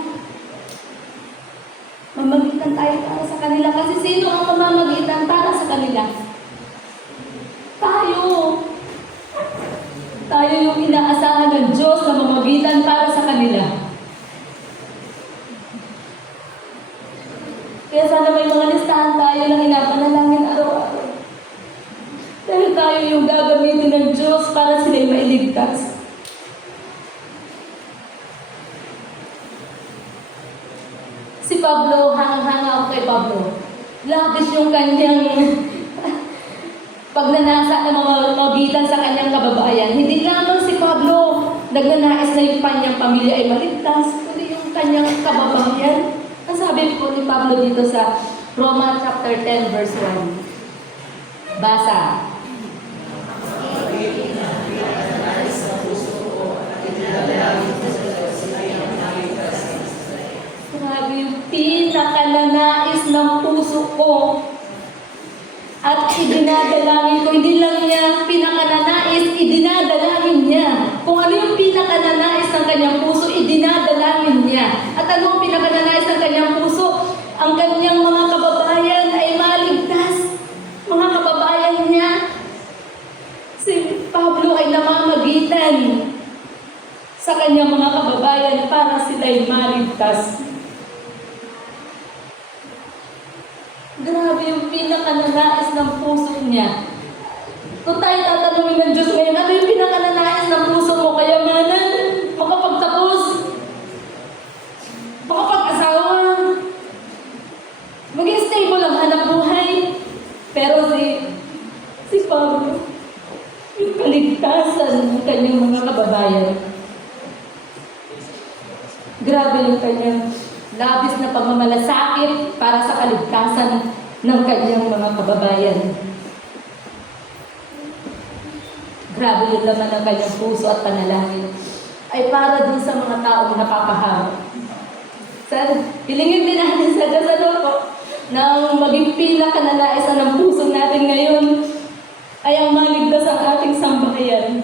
Mamagitan tayo para sa kanila. Kasi sino ang mamamagitan para sa kanila? Tayo. Tayo yung inaasahan ng Diyos na mamagitan para sa kanila. Kaya sana may mga listahan tayo na inapanalangin araw-araw. Dahil tayo yung gagamitin ng Diyos para sila'y mailigtas. Pablo, hangang-hanga ako kay Pablo. Labis yung kanyang pagnanasa ng mga magitan sa kanyang kababayan. Hindi lamang si Pablo nagnanais na yung kanyang pamilya ay maligtas, kundi yung kanyang kababayan. Ang sabi po ni Pablo dito sa Roma chapter 10 verse 1. Basa. Grabe yung pinakananais ng puso ko at idinadalangin ko. Hindi lang niya pinakananais, idinadalangin niya. Kung ano yung pinakananais ng kanyang puso, idinadalangin niya. At ano ang pinakananais ng kanyang puso? Ang kanyang mga kababayan ay maligtas. Mga kababayan niya. Si Pablo ay namamagitan sa kanyang mga kababayan para sila'y maligtas. Grabe yung pinakananais ng puso niya. Kung tayo tatanungin ng Diyos ngayon, ano yung pinakananais ng puso mo? Kayamanan, makapagtapos, makapag-asawa, maging stable ang hanap buhay. Pero si Pablo, yung kaligtasan ng kanyang mga kababayan. Grabe yung kanyang labis na pagmamalasakit para sa kaligtasan ng kanyang mga kababayan. Grabe yung laman ng kanyang puso at panalangin ay para dun sa mga taong napapahamak. Hilingin din natin sa Diyos na maging pinakananaisan ng puso natin ngayon ay ang maligtas ang ating sambahayan.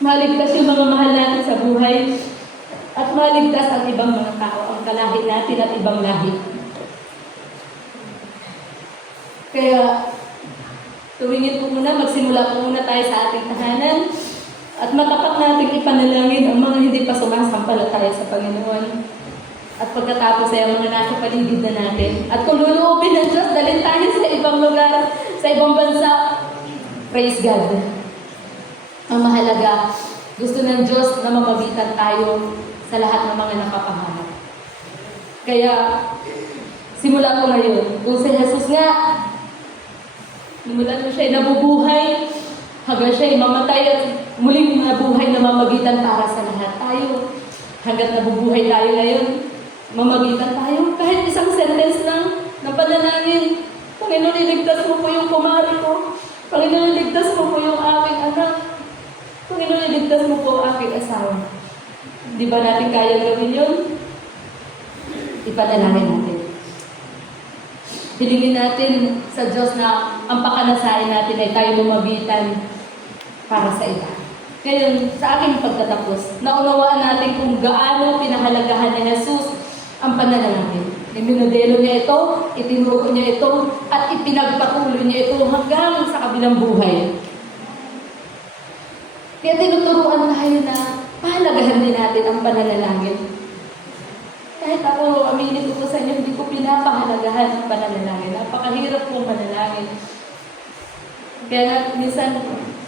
Maligtas yung mga mahal natin sa buhay. At maligtas ang ibang mga tao, ang kalahi natin at ibang lahi. Kaya, tuwingin po muna, magsimula po muna tayo sa ating tahanan at matapat nating ipanalangin ang mga hindi pa sumasampalataya sa Panginoon. At pagkatapos ay ang mga nasa paligid na natin. At kung luluubin ng Diyos, dalhin tayo sa ibang lugar, sa ibang bansa. Praise God. Ang mahalaga, gusto ng Diyos na mamagitan tayo sa lahat ng mga nakapahamak. Kaya, simula ko ngayon, kung si Jesus nga, simulan mo siya nabubuhay, hanggang siya mamatay at muling nabuhay na mamagitan para sa lahat tayo. Hanggat nabubuhay tayo ngayon, mamagitan tayo. Kahit isang sentence lang ng panalangin, Panginoon, iligtas mo po yung kumari ko. Panginoon, iligtas mo po yung aking anak. Panginoon, iligtas mo po ang aking asawa. Di ba natin kaya gawin yun? Ipanalangin natin. Hilingin natin sa Diyos na ang pakanasayan natin ay tayo lumabitan para sa iba. Ngayon, sa aking pagtatapos, naunawaan natin kung gaano pinahalagahan ni Jesus ang panalangin. Iminodelo niya ito, itinuro niya ito, at ipinagpatuloy niya ito hanggang sa kabilang buhay. Kaya tinuturuan tayo na pahalagahan din natin ang pananalangin. Kahit ako, aminin ko sa inyo, hindi ko pinapahalagahan ang pananalangin. Napakahirap kong manalangin. Kaya minsan,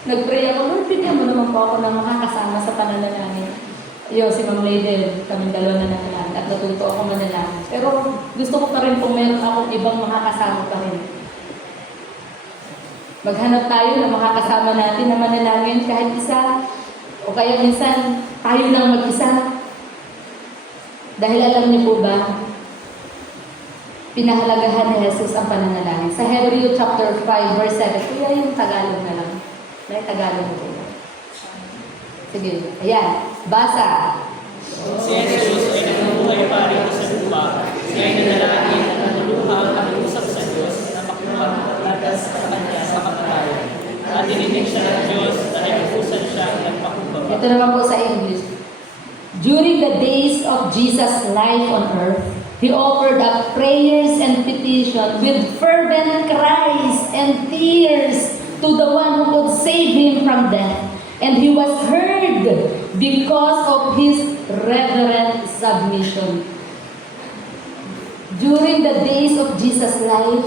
nag-pray ako, Lord, bigyan mo naman po ako ng makakasama sa pananalangin. Yung si Ma'am Lady, kaming dalawa na nanalangin at natuto ako manalangin. Pero gusto ko pa rin kung meron akong ibang makakasama pa rin. Maghanap tayo na makakasama natin na manalangin kahit isa. O kaya minsan, tayo lang mag-isa. Dahil alam niyo po ba, pinahalagahan ni Jesus ang pananalangin. Sa Hebrew chapter 5 verse 7, kaya yung Tagalog na lang. May Tagalog po. Sige, ayan. Basa. Si Jesus ay nabubuhay pa rito sa lupa. Siya ay nanalangin at natuluha ang kakiusap sa Diyos na makuha ang lagas sa kanya sa kapatayan. At ininig siya ng Diyos na nagpusan siya at nagpakumbaba. Ito naman po sa English. During the days of Jesus' life on earth, He offered up prayers and petitions with fervent cries and tears to the one who could save Him from death. And He was heard because of His reverent submission. During the days of Jesus' life,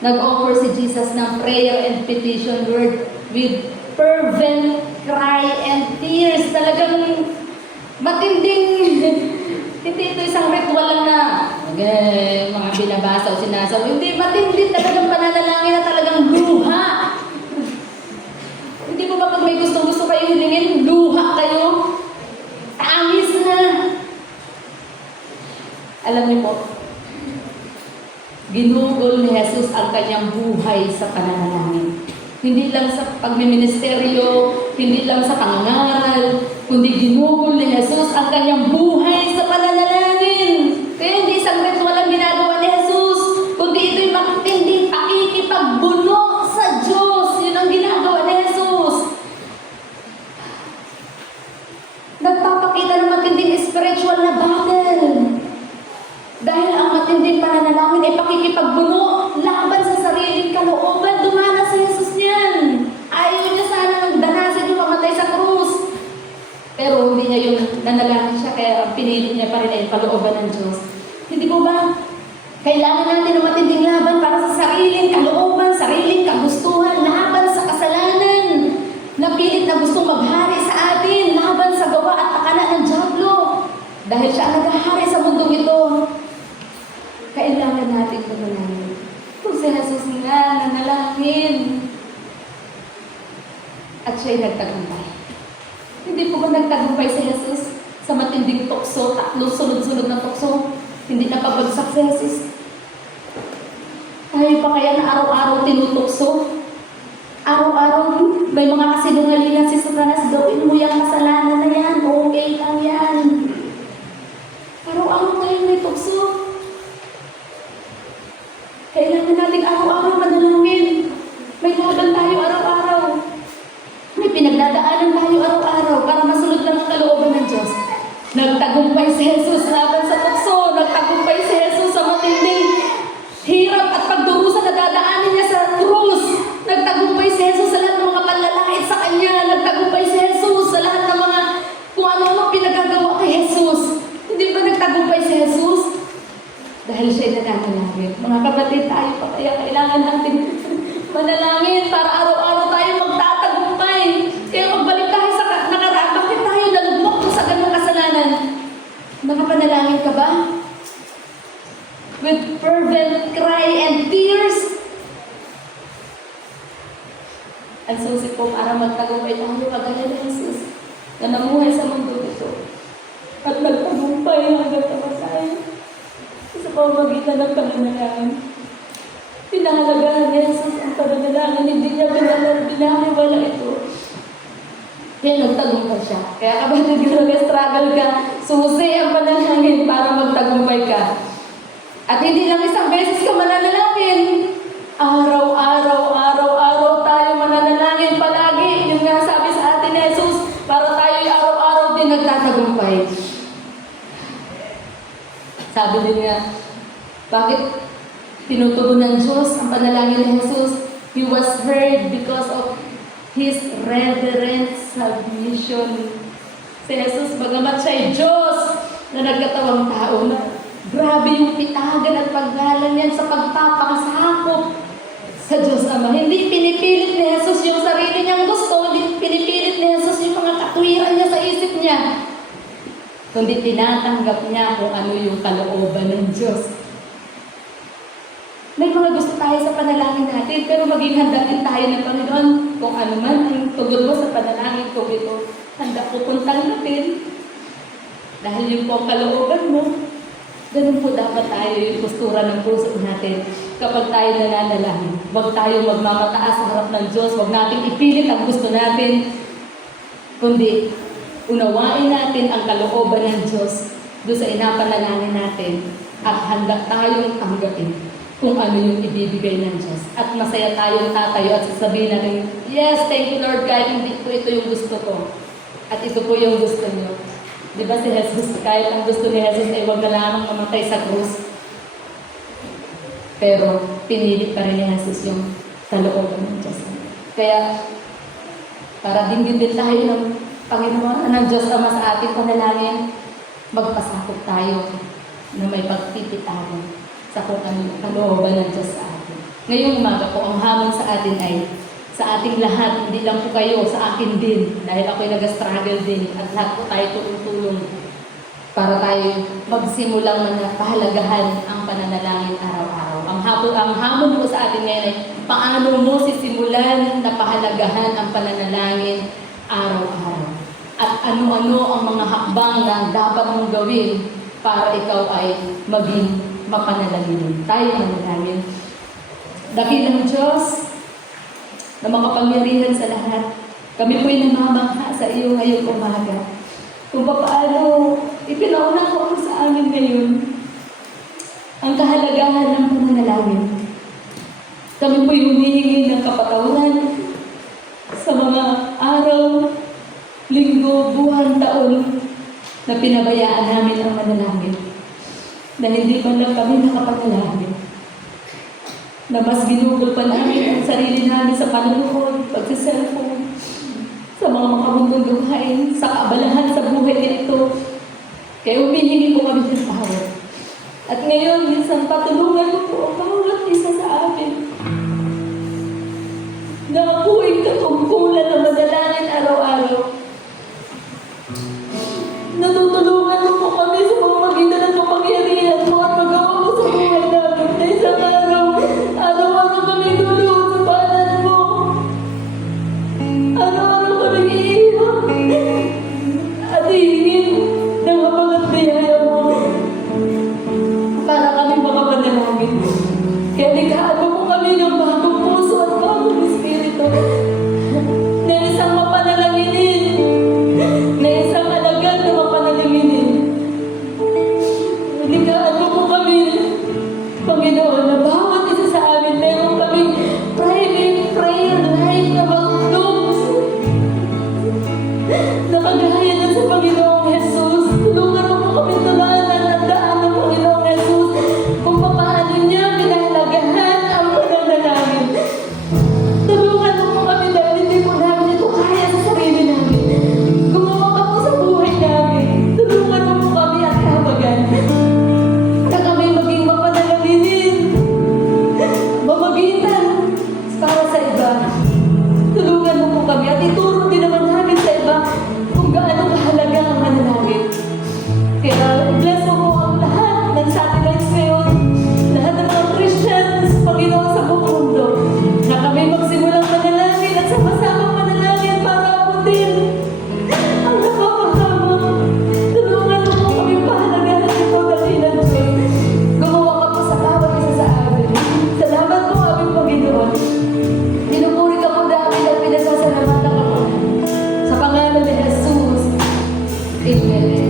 nag-offer si Jesus ng prayer and petition word with fervent cry and tears. Talagang matinding Hindi ito isang ritual lang na mga binabasa o sinasaw. Hindi, matindi talagang pananalangin na talagang luha. Hindi po ba pag may gusto kayo hilingin, luha kayo? Tangis na. Alam niyo po, ginugol ni Jesus ang kanyang buhay sa pananalangin. Hindi lang sa pagmiministeryo, hindi lang sa pangangaral, kundi ginugol ni Jesus ang kanyang buhay sa pananalangin. Kaya hindi isang ritual ang ginagawa ni Jesus, kundi ito'y matinding pakikipagbuno sa Diyos. Yun ang ginagawa ni Jesus. Nagpapakita ng matinding spiritual na battle. Dahil ang matinding pananalangin ay pakikipagbuno laban sa sariling kalooban. Dumanas si Jesus niyan. Ayaw niya sana danasin yung mamatay sa krus. Pero hindi niya yung nanalangin siya, kaya ang pinili niya pa rin ay kalooban ng Diyos. Hindi po ba? Kailangan natin ng matinding laban para sa sariling kalooban, sariling kagustuhan, laban sa kasalanan. Napilit na gustong maghari sa atin, laban sa gawa at pakana ng Diablo. Dahil siya ang naghahari sa mundong ito. Kailangan natin manalangin. Kung si Jesus nga nanalangin, at siya'y nagtagumpay. Hindi po ba nagtagumpay si Jesus sa matinding tukso, 3 sunod-sunod na tukso? Hindi na pabagsak si Jesus. Tayo pa kaya na araw-araw tinutukso? Araw-araw may mga kasinungalingan si Satanas, gawin mo yung kasalanan na yan, okay lang yan. Araw-araw tayo may tukso. Kailangan natin araw-araw manalangin. May laban tayo araw-araw. May pinagdadaanan tayo araw-araw para masunod lang ang kalooban ng Diyos. Nagtagumpay si Jesus laban sa tukso. Nagtagumpay si Jesus sa matinding hirap at pagdurusa na dadaanin niya sa krus. Nagtagumpay si Jesus sa lahat ng mga panlalait sa Kanya. Nagtagumpay si Jesus sa lahat ng mga kung ano-ano pinagagawa kay Jesus. Hindi ba nagtagumpay si Jesus? Dahil siya'y nananalangin. Mga kapatid, tayo pa kaya kailangan natin manalangin para araw-araw tayo magtatagumpay. Kaya magbalik tayo sa nakaraan. Bakit tayo nalugmok sa ganung kasalanan? Nakapanalangin ka ba? With fervent cry and tears? Ang susi po para magtagumpay tayo kagaya ni Jesus na namuhay sa mundo ito at nagtagumpay hanggang kamatay. Sa pamamagitan ng pananalangin. Pinahalagahan ni Jesus ang pananalangin. Hindi niya binahiwala ito. Kaya nagtagumpay siya. Kaya kapatid ko nag-struggle ka, susi ang pananalangin para magtagumpay ka. At hindi lang isang beses ka mananalangin. Araw-araw tayo mananalangin palagi. Yung nga sabi sa atin ni Jesus, para tayo araw-araw din nagtatagumpay. Sabi din nga, bakit tinutugon ng Diyos ang panalangin ni Jesus? He was heard because of His reverent submission. Si Jesus, bagamat siya'y Diyos na nagkatawang tao na grabe yung pitagan at paggalan niyan sa pagpapakasakop sa Diyos Ama. Hindi pinipilit ni Jesus yung sarili niyang gusto, hindi pinipilit ni Jesus yung mga katwiran niya sa isip niya. Kundi tinatanggap niya kung ano yung kalooban ng Diyos. May mga gusto tayo sa panalangin natin, pero maging handa din tayo ng Panginoon kung ano man ang tugon mo sa panalangin ko ito. Handa ko kung tanggapin. Dahil yung po ang kalooban mo, ganun po dapat tayo yung postura ng puso natin kapag tayo nananalangin. Huwag tayo magmamataas sa harap ng Diyos, huwag natin ipilit ang gusto natin, kundi unawain natin ang kalooban ng Diyos doon sa inapanalangin natin at handa tayong tanggapin kung ano yung ibibigay ng Diyos. At masaya tayong tatayo at sasabihin natin, yes, thank you Lord, kahit hindi po ito yung gusto ko. At ito po yung gusto niyo. Di ba si Jesus, kahit ang gusto ni Jesus ay huwag na lamang mamatay sa krus. Pero pinili pa rin ni Jesus yung kalooban ng Diyos. Kaya, para dinggin din tayo ng Panginoon ng Diyos Ama sa ating panalangin, magpasakop tayo na may pagpipitahan sa kung ano yung kalooban ng Diyos sa atin. Ngayong umaga po, ang hamon sa atin ay sa ating lahat, hindi lang po kayo, sa akin din, dahil ako'y nag-struggle din at lahat po tayo tulong-tulong. para tayo magsimulang pahalagahan ang pananalangin araw-araw. Ang hamon mo sa atin ngayon ay paano mo sisimulan na pahalagahan ang pananalangin araw-araw. At ano-ano ang mga hakbang na dapat mong gawin para ikaw ay maging mapanalangin. Tayo manalangin. Dakilang Diyos na makapangyarihan sa lahat, kami po'y namamangha sa iyo ngayong umaga. Kung paano ipinauna ko sa amin ngayon ang kahalagahan ng pananalangin. Kami po'y humihingi ng kapatawaran sa mga araw, linggo, buwan, taon na pinabayaan namin ang manalangin. Na hindi man lang kami nakapanalangin. Na mas ginugol pa namin ang sarili namin sa panunood, pagsiselfone, sa mga makamundong gawain, sa kaabalahan sa buhay nito. Kaya humihingi po kami ng tawad. At ngayon, minsan patulungan mo po ang bawat isa sa amin. Na ako'y katungkulan ng manalangin araw-araw. Natutulungan mo po kami sa mga magitan ng kapangyarihan mo at magawa mo sa buhay namin. Na isang araw-araw kami tulog sa panan mo. Araw-araw kami iiyak at hihingin ng mga biyaya mo para kami makapanalangin. Kaya likhaan mo kami ng bagong puso at bagong espiritu na isang mapanalanginin, na isang alagad na mapanalanginin. Likhaan mo kami, Panginoon, na bawat isa sa amin meron kaming private prayer life na magtugtog na kagaya na sa Panginoong Jesus. Tulungan mo kami tulanan at daan ng Panginoong Jesus kung paano niya pinahalagahan ang pananalangin. Tulungan mo kami dahil hindi po namin ito kaya sa sarili namin. Gumawa ka po sa buhay namin. Tulungan mo kami at kahabagan na kami maging mapanalanginin, mamagitan para sa iba. Tulungan mo po kami at ituro din naman namin sa iba kung gaano kahalaga ang manalangin. Kaya bless mo po ang lahat ng satellites ngayon, lahat ng mga Christians, Panginoon sa buong mundo, na kami magsimulang manalangin at sama-sama manalangin para abutin ang nakapagama. Tulungan mo po kami pahalagahan ito dakilang Diyos. Gumawa ka po sa bawat isa sa amin. Salamat po aming Panginoon. Pinupuri ka po namin at pinasasalamatan ka po. Sa pangalan ni Jesus. Amen.